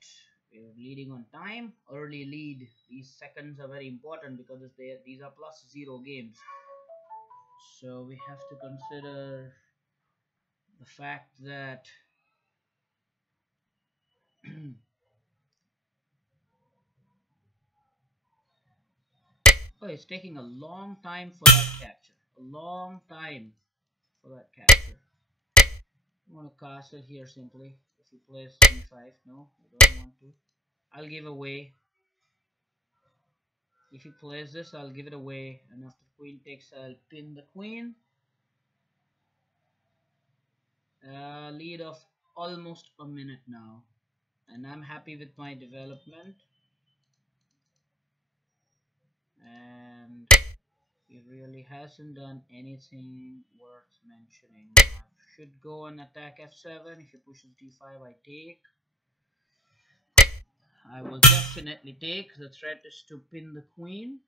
We're leading on time. Early lead. These seconds are very important because these are +0 games. So we have to consider the fact that oh, it's taking a long time for that capture. A long time for that capture. I want to castle here simply. If he plays d5, no, I don't want to. I'll give away. If he plays this, I'll give it away. And after queen takes, I'll pin the queen. Lead of almost a minute now. And I'm happy with my development. And he really hasn't done anything worth mentioning. I should go and attack f7. If he pushes d5, I take. I will definitely take. The threat is to pin the queen.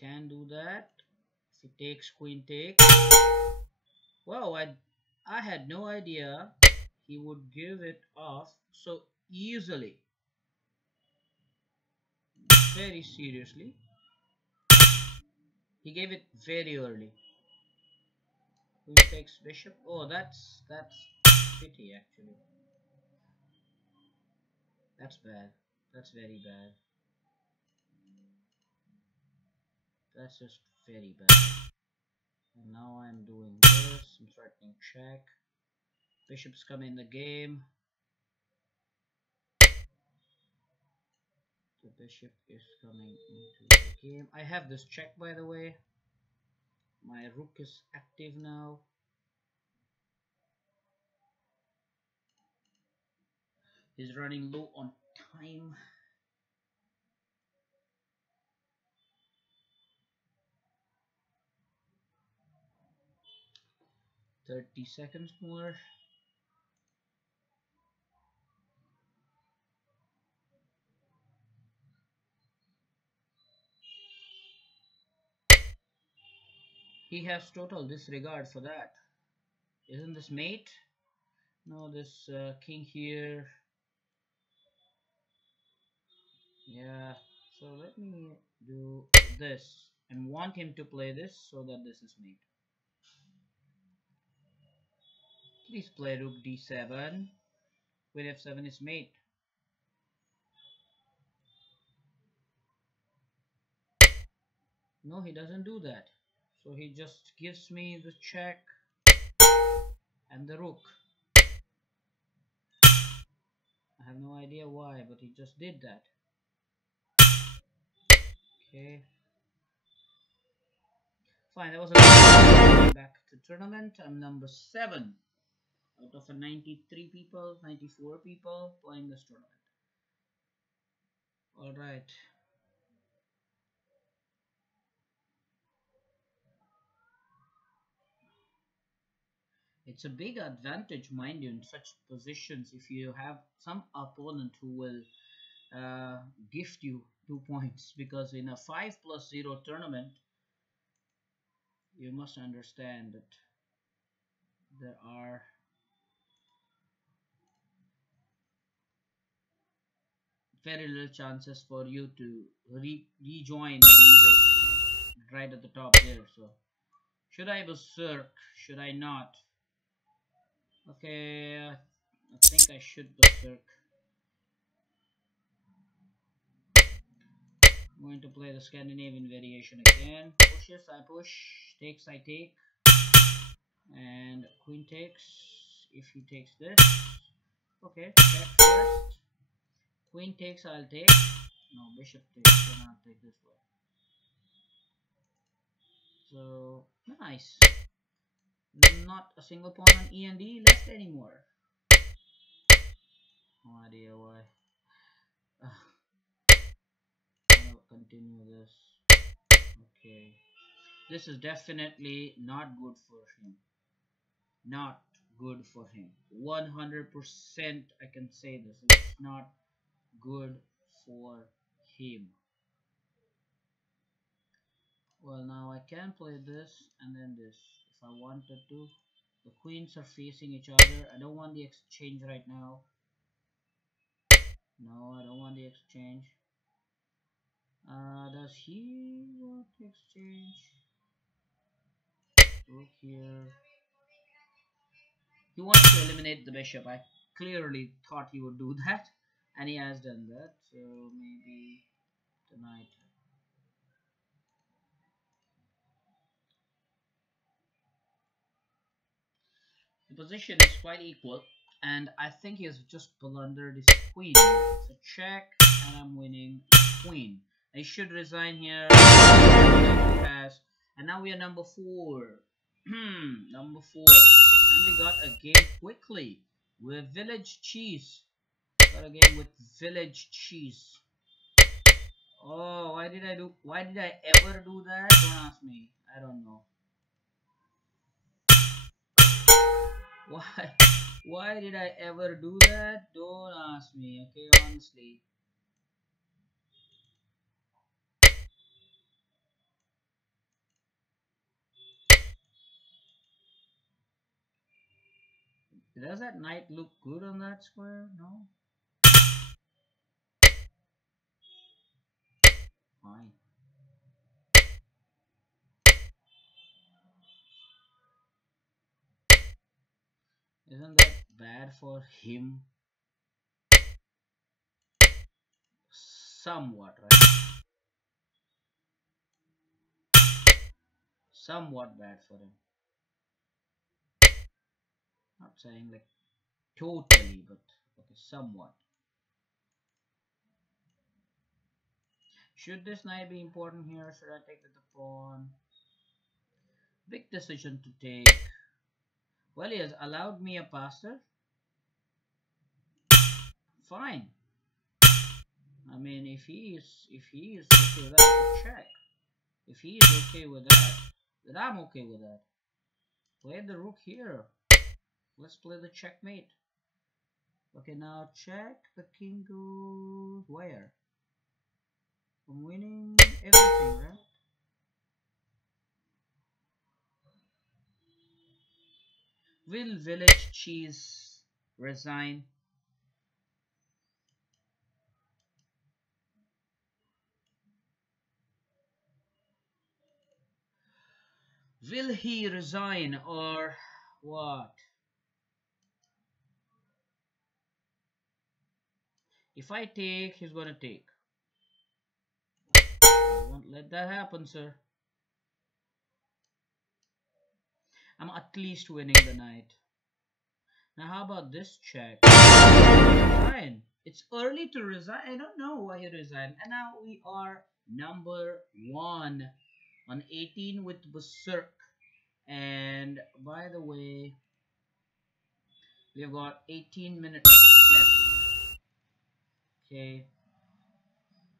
Can do that. If he takes, queen takes. Wow, I had no idea he would give it off so easily. Very seriously. He gave it very early. Queen takes bishop. Oh, that's pity actually. That's bad. That's very bad. That's just very bad. And now I'm doing this. I'm threatening check. Bishops come in the game. The bishop is coming into the game. I have this check, by the way. My rook is active now. He's running low on time. 30 seconds more. He has total disregard for that. Isn't this mate? No, this king here. Yeah, so let me do this and want him to play this so that this is mate. Please play rook d7. Queen f7 is mate. No, he doesn't do that. So he just gives me the check and the rook. I have no idea why, but he just did that. Okay. Fine, that was a back to tournament. I'm number 7 out of a 93 people, 94 people playing this tournament. Alright. It's a big advantage, mind you, in such positions if you have some opponent who will gift you 2 points, because in a 5+0 tournament you must understand that there are very little chances for you to rejoin the leader right at the top there. So should I berserk? Should I not? Okay, I think I should berserk. I'm going to play the Scandinavian variation again. Pushes, I push. Takes, I take. And queen takes. If he takes this. Okay, check first. Queen takes, I'll take. No, bishop takes, then I'll take this way. So, nice. Not a single pawn on E and D left anymore. No idea why. I'll continue this. Okay. This is definitely not good for him. Not good for him. 100% I can say this. It's not good for him. Well, now I can play this and then this if I wanted to. The queens are facing each other. I don't want the exchange right now. No, I don't want the exchange. Does he want to exchange? Look here. He wants to eliminate the bishop. I clearly thought he would do that, and he has done that. So maybe tonight. The position is quite equal, and I think he has just blundered his queen. It's a check, and I'm winning the queen. I should resign here. Pass, and now we are number 4. Number 4, and we got a game quickly with village cheese. Got a game with village cheese. Oh, why did I ever do that? Don't ask me. I don't know. Why? Why did I ever do that? Don't ask me, okay, honestly. Does that knight look good on that square? No? Fine. Isn't that bad for him? Somewhat, right? Somewhat bad for him. Not saying like totally, but okay, somewhat. Should this knight be important here? Should I take with the pawn? Big decision to take. Well, he has allowed me a passer. Fine. I mean, if he is okay with that, I check. If he is okay with that, then I'm okay with that. Play the rook here. Let's play the checkmate. Okay, now check. The king goes where? I'm winning everything, right? Will village cheese resign? Will he resign or what? If I take, he's gonna take. I won't let that happen, sir. I'm at least winning the night. Now, how about this check? Resign. It's early to resign. I don't know why he resigned. And now we are number one on 18 with Berserk. And by the way, we've got 18 minutes left. Okay,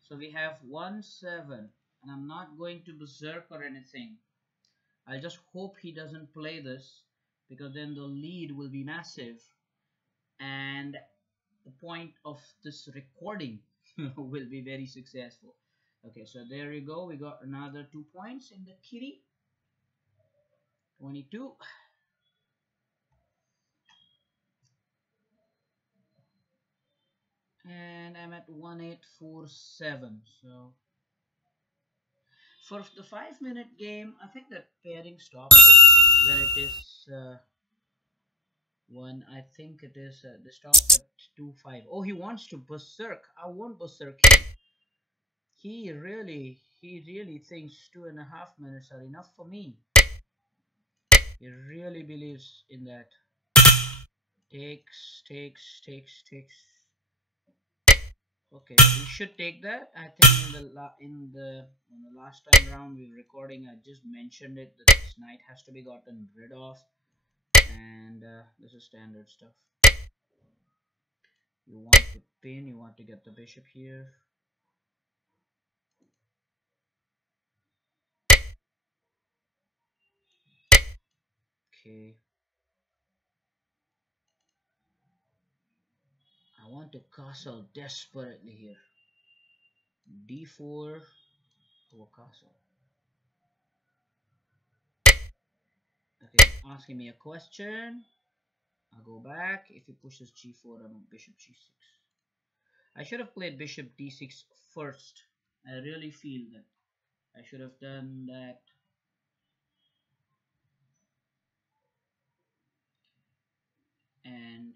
so we have 1-7, and I'm not going to Berserk or anything. I just hope he doesn't play this because then the lead will be massive. And the point of this recording will be very successful. Okay, so there you go. We got another 2 points in the kitty. 22. And I'm at 1847. So for the 5 minute game, I think that pairing stops at when it is one. I think it is the stop at 2-5. Oh, he wants to berserk. I want berserk here. He really thinks 2.5 minutes are enough for me. He really believes in that. Takes. Okay, we should take that. I think in the last time round we were recording, I just mentioned it that this knight has to be gotten rid of, and this is standard stuff. You want to pin, you want to get the bishop here. Okay, I want to castle desperately here. D4 or castle. Okay, he's asking me a question. I'll go back. If he pushes g4, I'm bishop g6. I should have played bishop d6 first. I really feel that I should have done that. And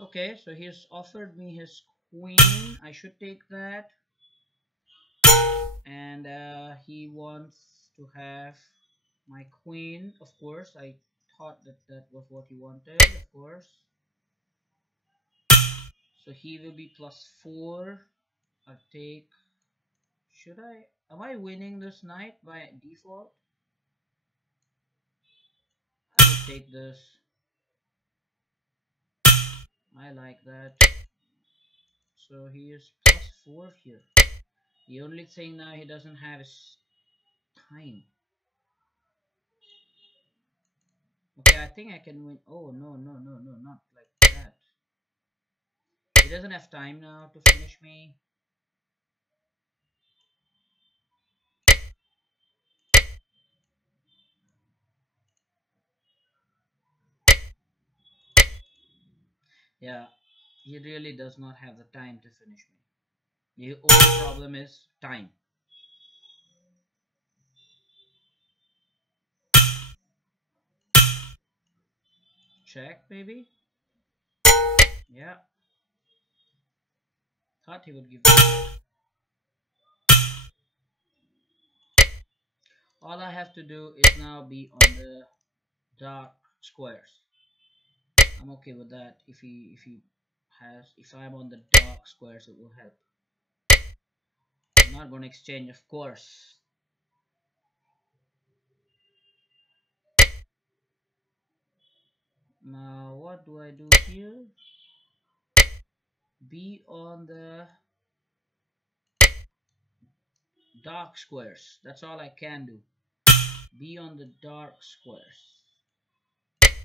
okay, so he's offered me his queen. I should take that. And he wants to have my queen. Of course, I thought that that was what he wanted, of course. So he will be +4. I take. Should I? Am I winning this knight by default? I will take this. I like that. So he is +4 here. The only thing now he doesn't have is time. Okay, I think I can win. Oh, no, no, no, no, not like that. He doesn't have time now to finish me. Yeah, he really does not have the time to finish me. The only problem is time. Check, maybe? Yeah, thought he would give me that. All I have to do is now be on the dark squares. I'm okay with that. If I'm on the dark squares, it will help. I'm not gonna exchange, of course. Now, what do I do here? Be on the dark squares. That's all I can do. Be on the dark squares.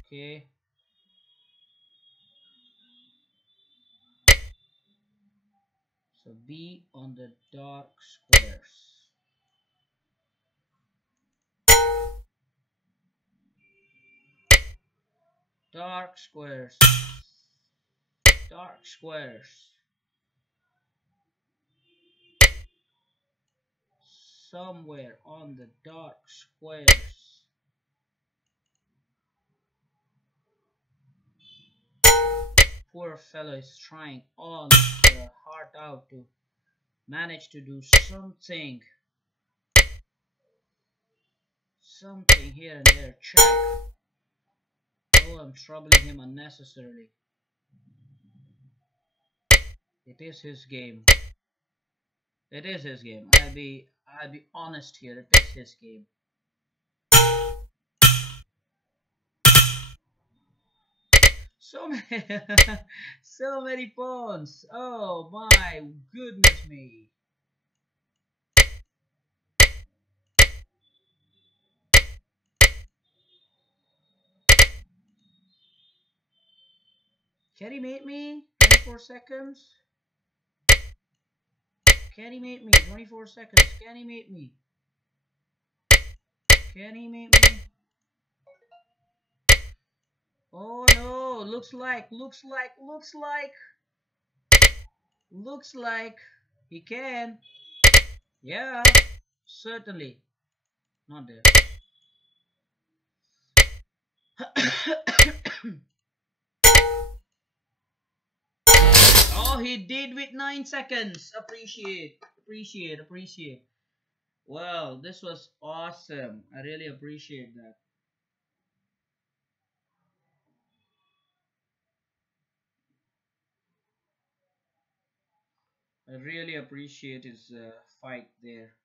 Okay. So be on the dark squares. Dark squares. Dark squares. Somewhere on the dark squares. Poor fellow is trying all his heart out to manage to do something. Something here and there. Check. Oh, I'm troubling him unnecessarily. It is his game. It is his game. I'll be honest here. It is his game. So many, so many pawns. Oh my goodness me. Can he mate me? 24 seconds. Can he mate me? 24 seconds. Can he mate me? Can he mate me? Oh no. Looks like he can. Yeah, certainly. Not there. Oh, he did with 9 seconds. Appreciate. Well, this was awesome. I really appreciate that. I really appreciate his fight there.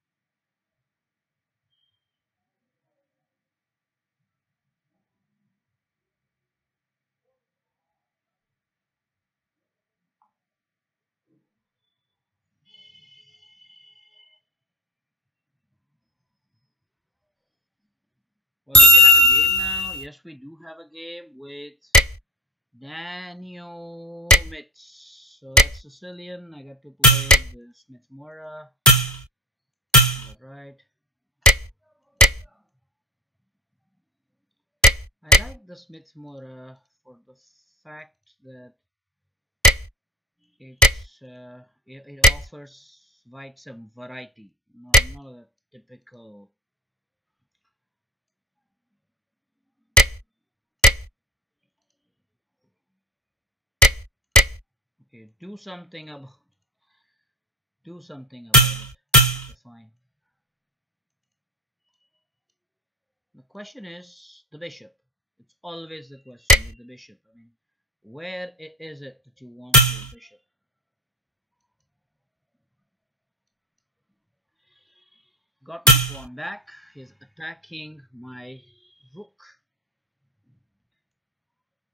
Well, do we have a game now? Yes, we do have a game with Daniel Mitz. So that's Sicilian. I got to play the Smith Mora. Alright. I like the Smith Mora for the fact that it offers quite some variety. Not a typical. Okay, do something about it. Okay, fine. The question is the bishop. It's always the question with the bishop. I mean, where is it that you want your bishop? Got my pawn back. He's attacking my rook.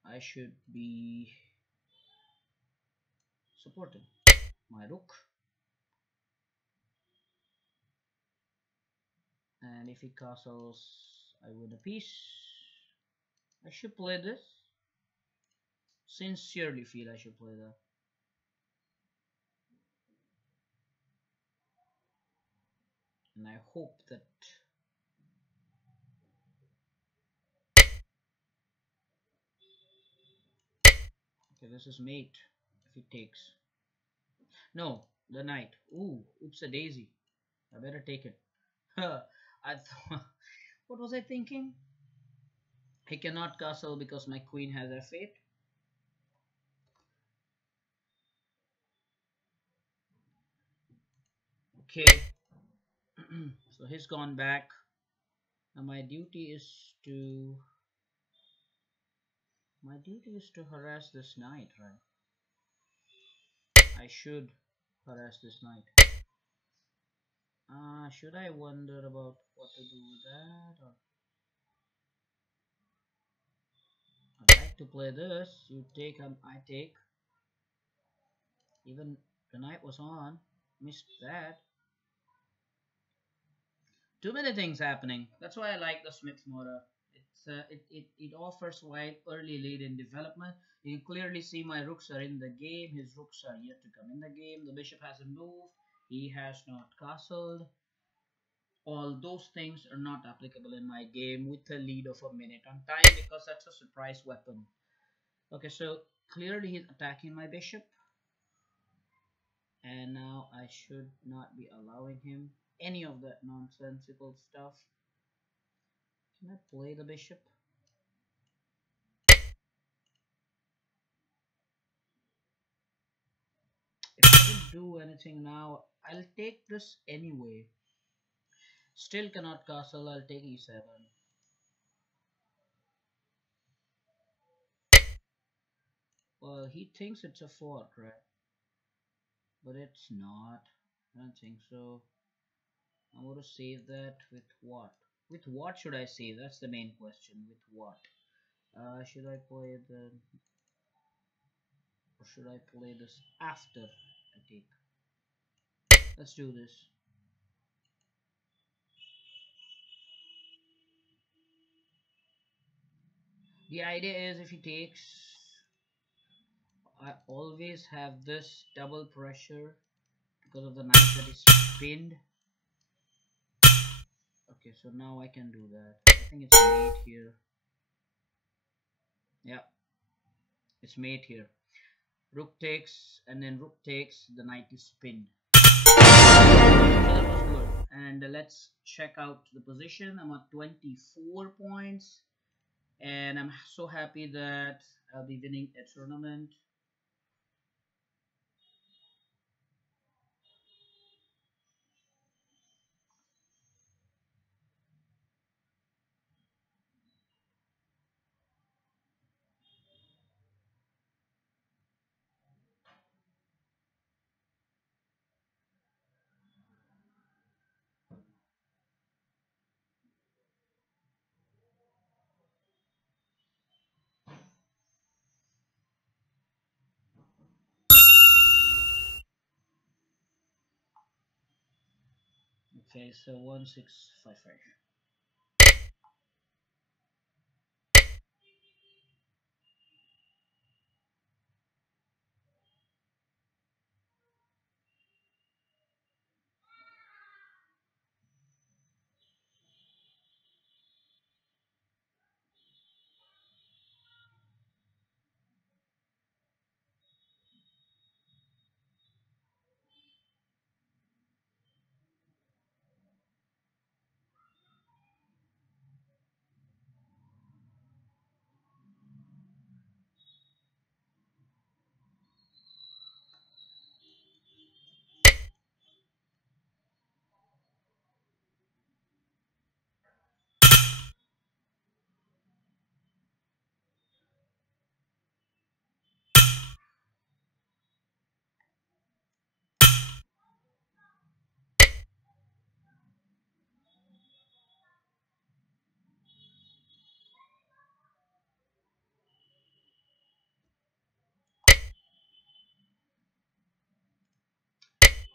I should be supporting my rook. And if he castles, I win a piece. I should play this. Sincerely feel I should play that. And I hope that. Okay, this is mate. If he takes. No, the knight. Ooh, oops a daisy. I better take it. I thought. What was I thinking? He cannot castle because my queen has a fate. Okay, so he's gone back. Now my duty is to harass this knight, right? I should harass this knight. Should I wonder about what to do with that? Or I'd like to play this. You take, I take. Even the knight was on. Missed that. Too many things happening. That's why I like the Smith motor. It offers wide early lead in development. You can clearly see my rooks are in the game. His rooks are yet to come in the game. The bishop hasn't moved. He has not castled. All those things are not applicable in my game with a lead of a minute on time because that's a surprise weapon. Okay, so clearly he's attacking my bishop, and now I should not be allowing him any of that nonsensical stuff. Can I play the bishop? If I don't do anything now, I'll take this anyway. Still cannot castle, I'll take e7. Well, he thinks it's a fort, right? But it's not. I don't think so. I want to save that with what? With what should I save? That's the main question. With what? Should I play the... Or should I play this after I take? Let's do this. The idea is if he takes, I always have this double pressure because of the knight that is pinned. Okay, so now I can do that. I think it's mate here. Yeah, it's mate here. Rook takes, and then rook takes, the knight is pinned. So that was good. And let's check out the position. I'm at 24 points. And I'm so happy that I'll be winning a tournament. Okay, so 1655.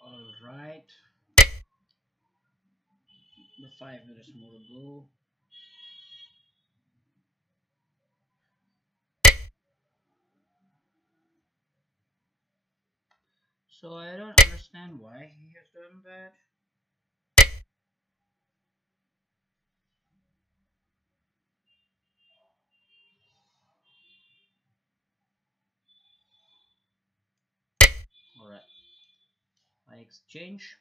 Alright, the 5 minutes more to go. So I don't understand why he has done that. Alright, I exchange.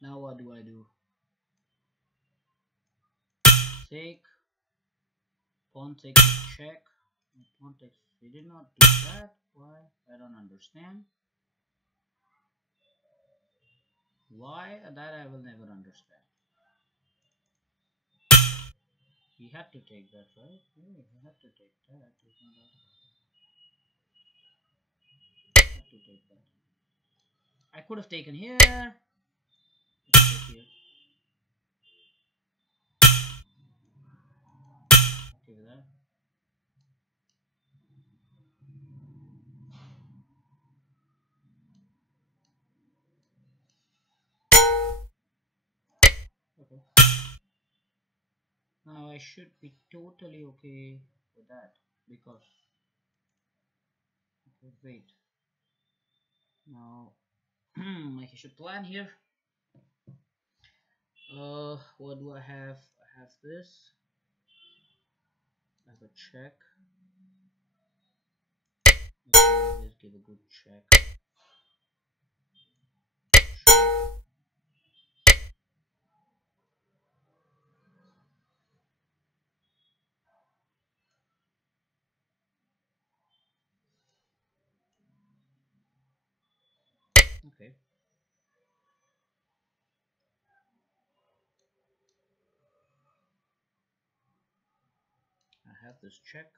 Now what do I do? Take, pawn takes a check. Pawn takes, he did not do that. Why? I don't understand. Why? That I will never understand. He had to take that, right? Yeah, he had to take that. There's no doubt about it. He had to take that. I could have taken here. I could take here. Okay with that. Okay. Now I should be totally okay with that because okay, wait. Now I should plan here. What do I have? I have this. I have a check. Okay, let's give a good check. Check. Okay, I have this check.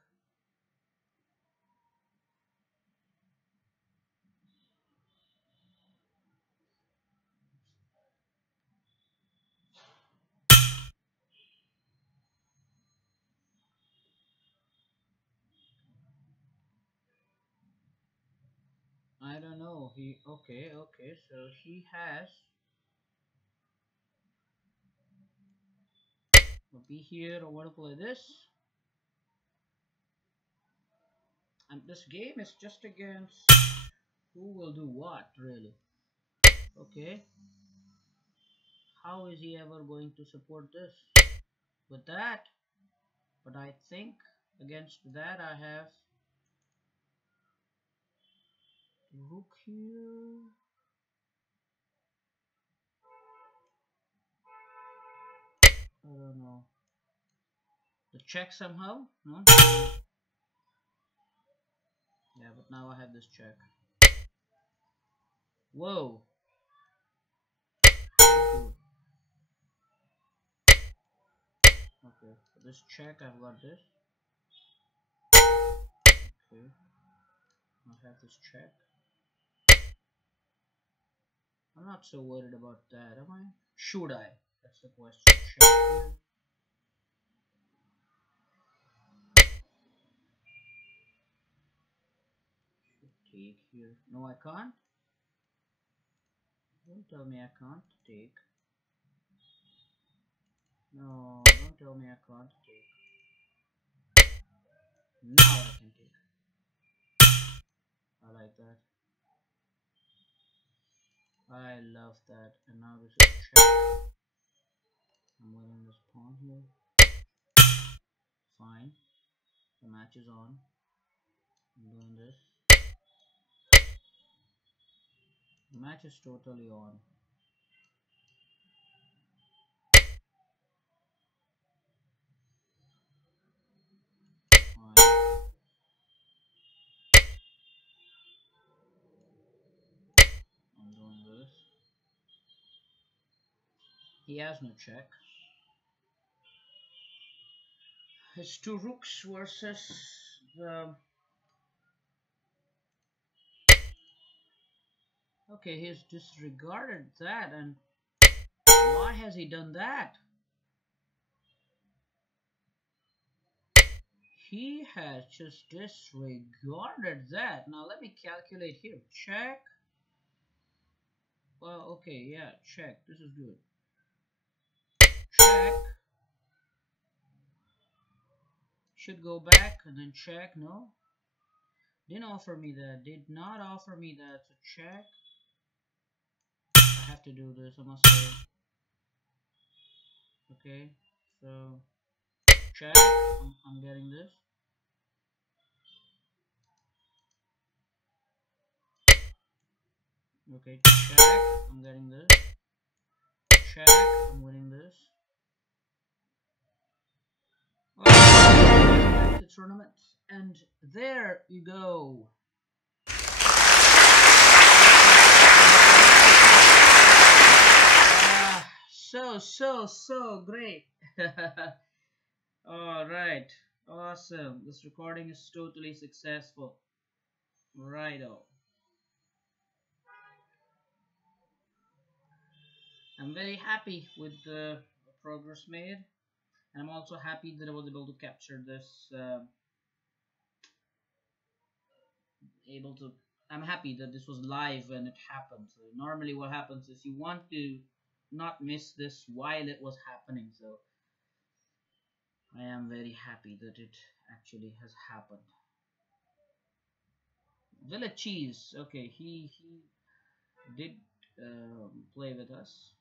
I don't know. He okay, okay. So he has will be here. I want to play this, and this game is just against who will do what, really. Okay, how is he ever going to support this with that? But I think against that I have rook here. I don't know. The check somehow? No? Yeah, but now I have this check. Whoa. Good. Okay, for this check I've got this. Okay, I have this check. I'm not so worried about that, am I? Should I? That's the question. Check here. Should take here. No, I can't. Don't tell me I can't take. No, don't tell me I can't take. Now I can take. I like that. I love that. And now this is check. I'm winning this pawn here. Fine. The match is on. I'm doing this. The match is totally on. Fine. I'm doing this. He has no check. It's two rooks versus the. Okay, he's disregarded that, and why has he done that? He has just disregarded that. Now let me calculate here. Check. Well, okay, yeah, check. This is good. Check. Should go back and then check. No, didn't offer me that. Did not offer me that to check. I have to do this. I must say. Okay, so check. I'm getting this. Okay, check. I'm getting this. Check. I'm winning this. Back to tournament, and there you go. So great. All right, awesome. This recording is totally successful. Righto. I'm very happy with the progress made, and I'm also happy that I was able to capture this. Able to. I'm happy that this was live when it happened. So normally, what happens is you want to not miss this while it was happening. So I am very happy that it actually has happened. Village Cheese. Okay, he did play with us,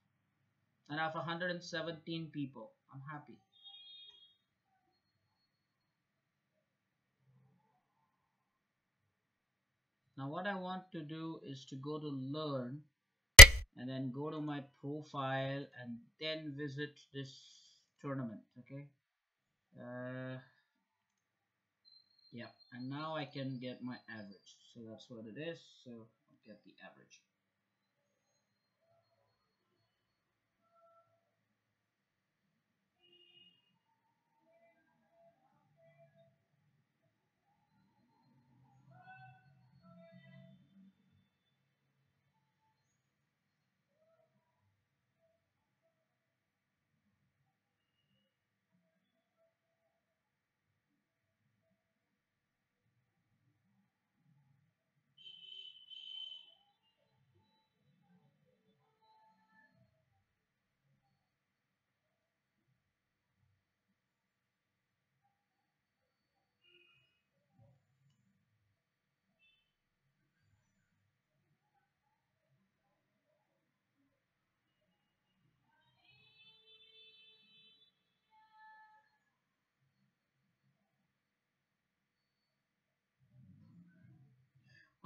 and out of 117 people, I'm happy. Now, what I want to do is to go to learn and then go to my profile and then visit this tournament. Okay. Uh, yeah, and now I can get my average. So that's what it is. So I'll get the average.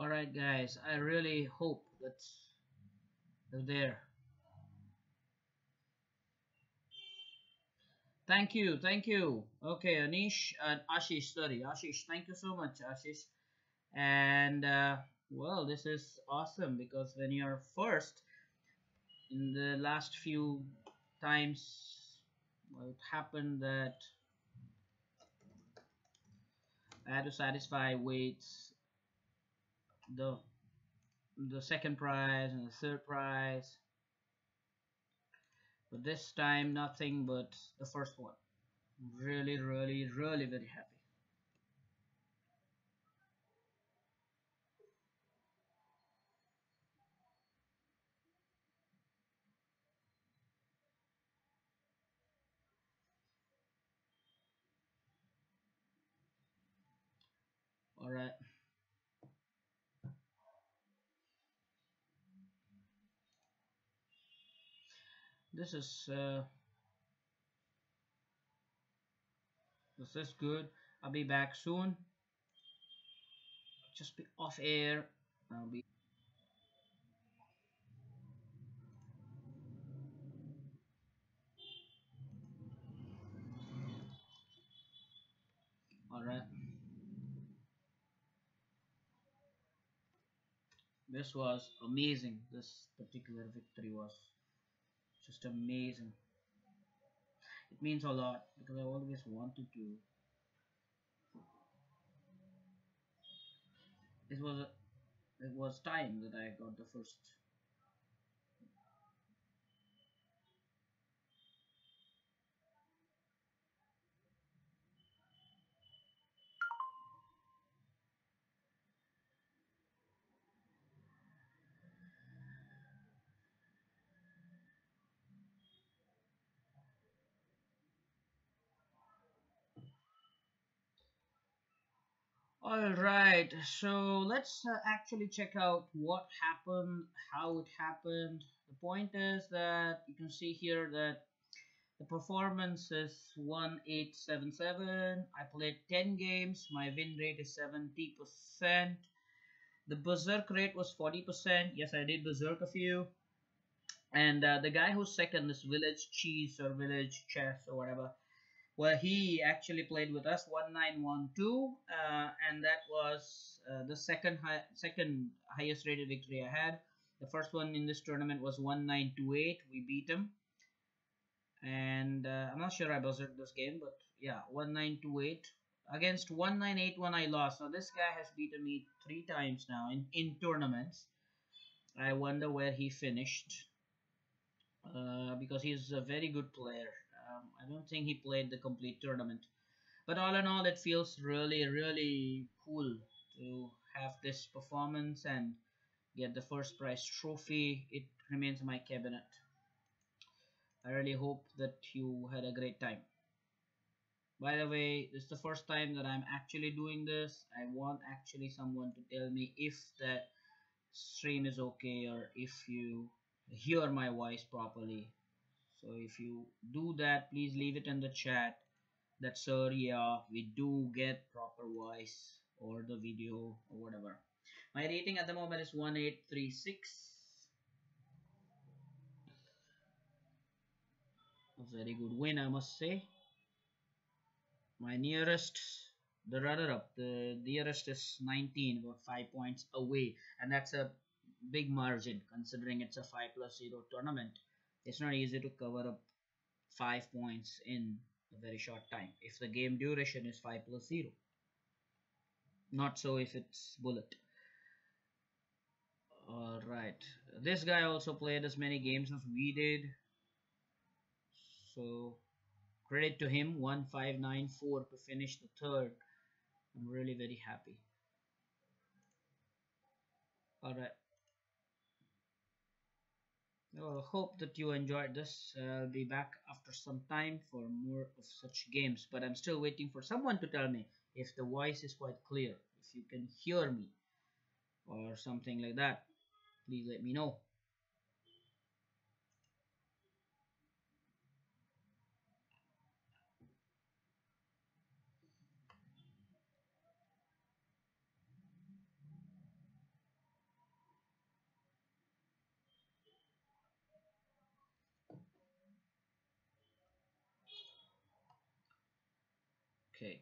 All right, guys. I really hope that you're there. Thank you, thank you. Okay, Anish and Ashish, sorry, Ashish. Thank you so much, Ashish. And well, this is awesome because when you're first in the last few times, well, it happened that I had to satisfy with the the second prize and the third prize, but this time nothing but the first one. Really, really, really very happy. All right, this is uh, this is good. I'll be back soon. Just be off air. I'll be all right. This was amazing. This particular victory was just amazing. It means a lot because I always wanted to. It was it was time that I got the first. All right, so let's actually check out what happened, how it happened. The point is that you can see here that the performance is 1877. I played 10 games. My win rate is 70%. The berserk rate was 40%. Yes, I did berserk a few. And the guy who's second is Village Cheese or Village Chess or whatever. Well, he actually played with us 1912, and that was the second highest rated victory I had. The first one in this tournament was 1928. We beat him, and I'm not sure I buzzed this game, but yeah, 1928 against 1981 I lost. So this guy has beaten me three times now in tournaments. I wonder where he finished because he's a very good player. I don't think he played the complete tournament. But all in all, it feels really, really cool to have this performance and get the first prize trophy. It remains in my cabinet. I really hope that you had a great time. By the way, this is the first time that I'm actually doing this. I want actually someone to tell me if the stream is okay or if you hear my voice properly. So if you do that, please leave it in the chat that sir, yeah, we do get proper voice or the video or whatever. My rating at the moment is 1836. A very good win, I must say. My nearest, the runner-up, the nearest is 19, about 5 points away, and that's a big margin considering it's a 5+0 tournament. It's not easy to cover up 5 points in a very short time if the game duration is 5+0. Not so if it's bullet. Alright. This guy also played as many games as we did. So credit to him. 1594 to finish the third. I'm really very happy. Alright. Well, hope that you enjoyed this. I'll be back after some time for more of such games. But I'm still waiting for someone to tell me if the voice is quite clear. If you can hear me or something like that. Please let me know. Okay.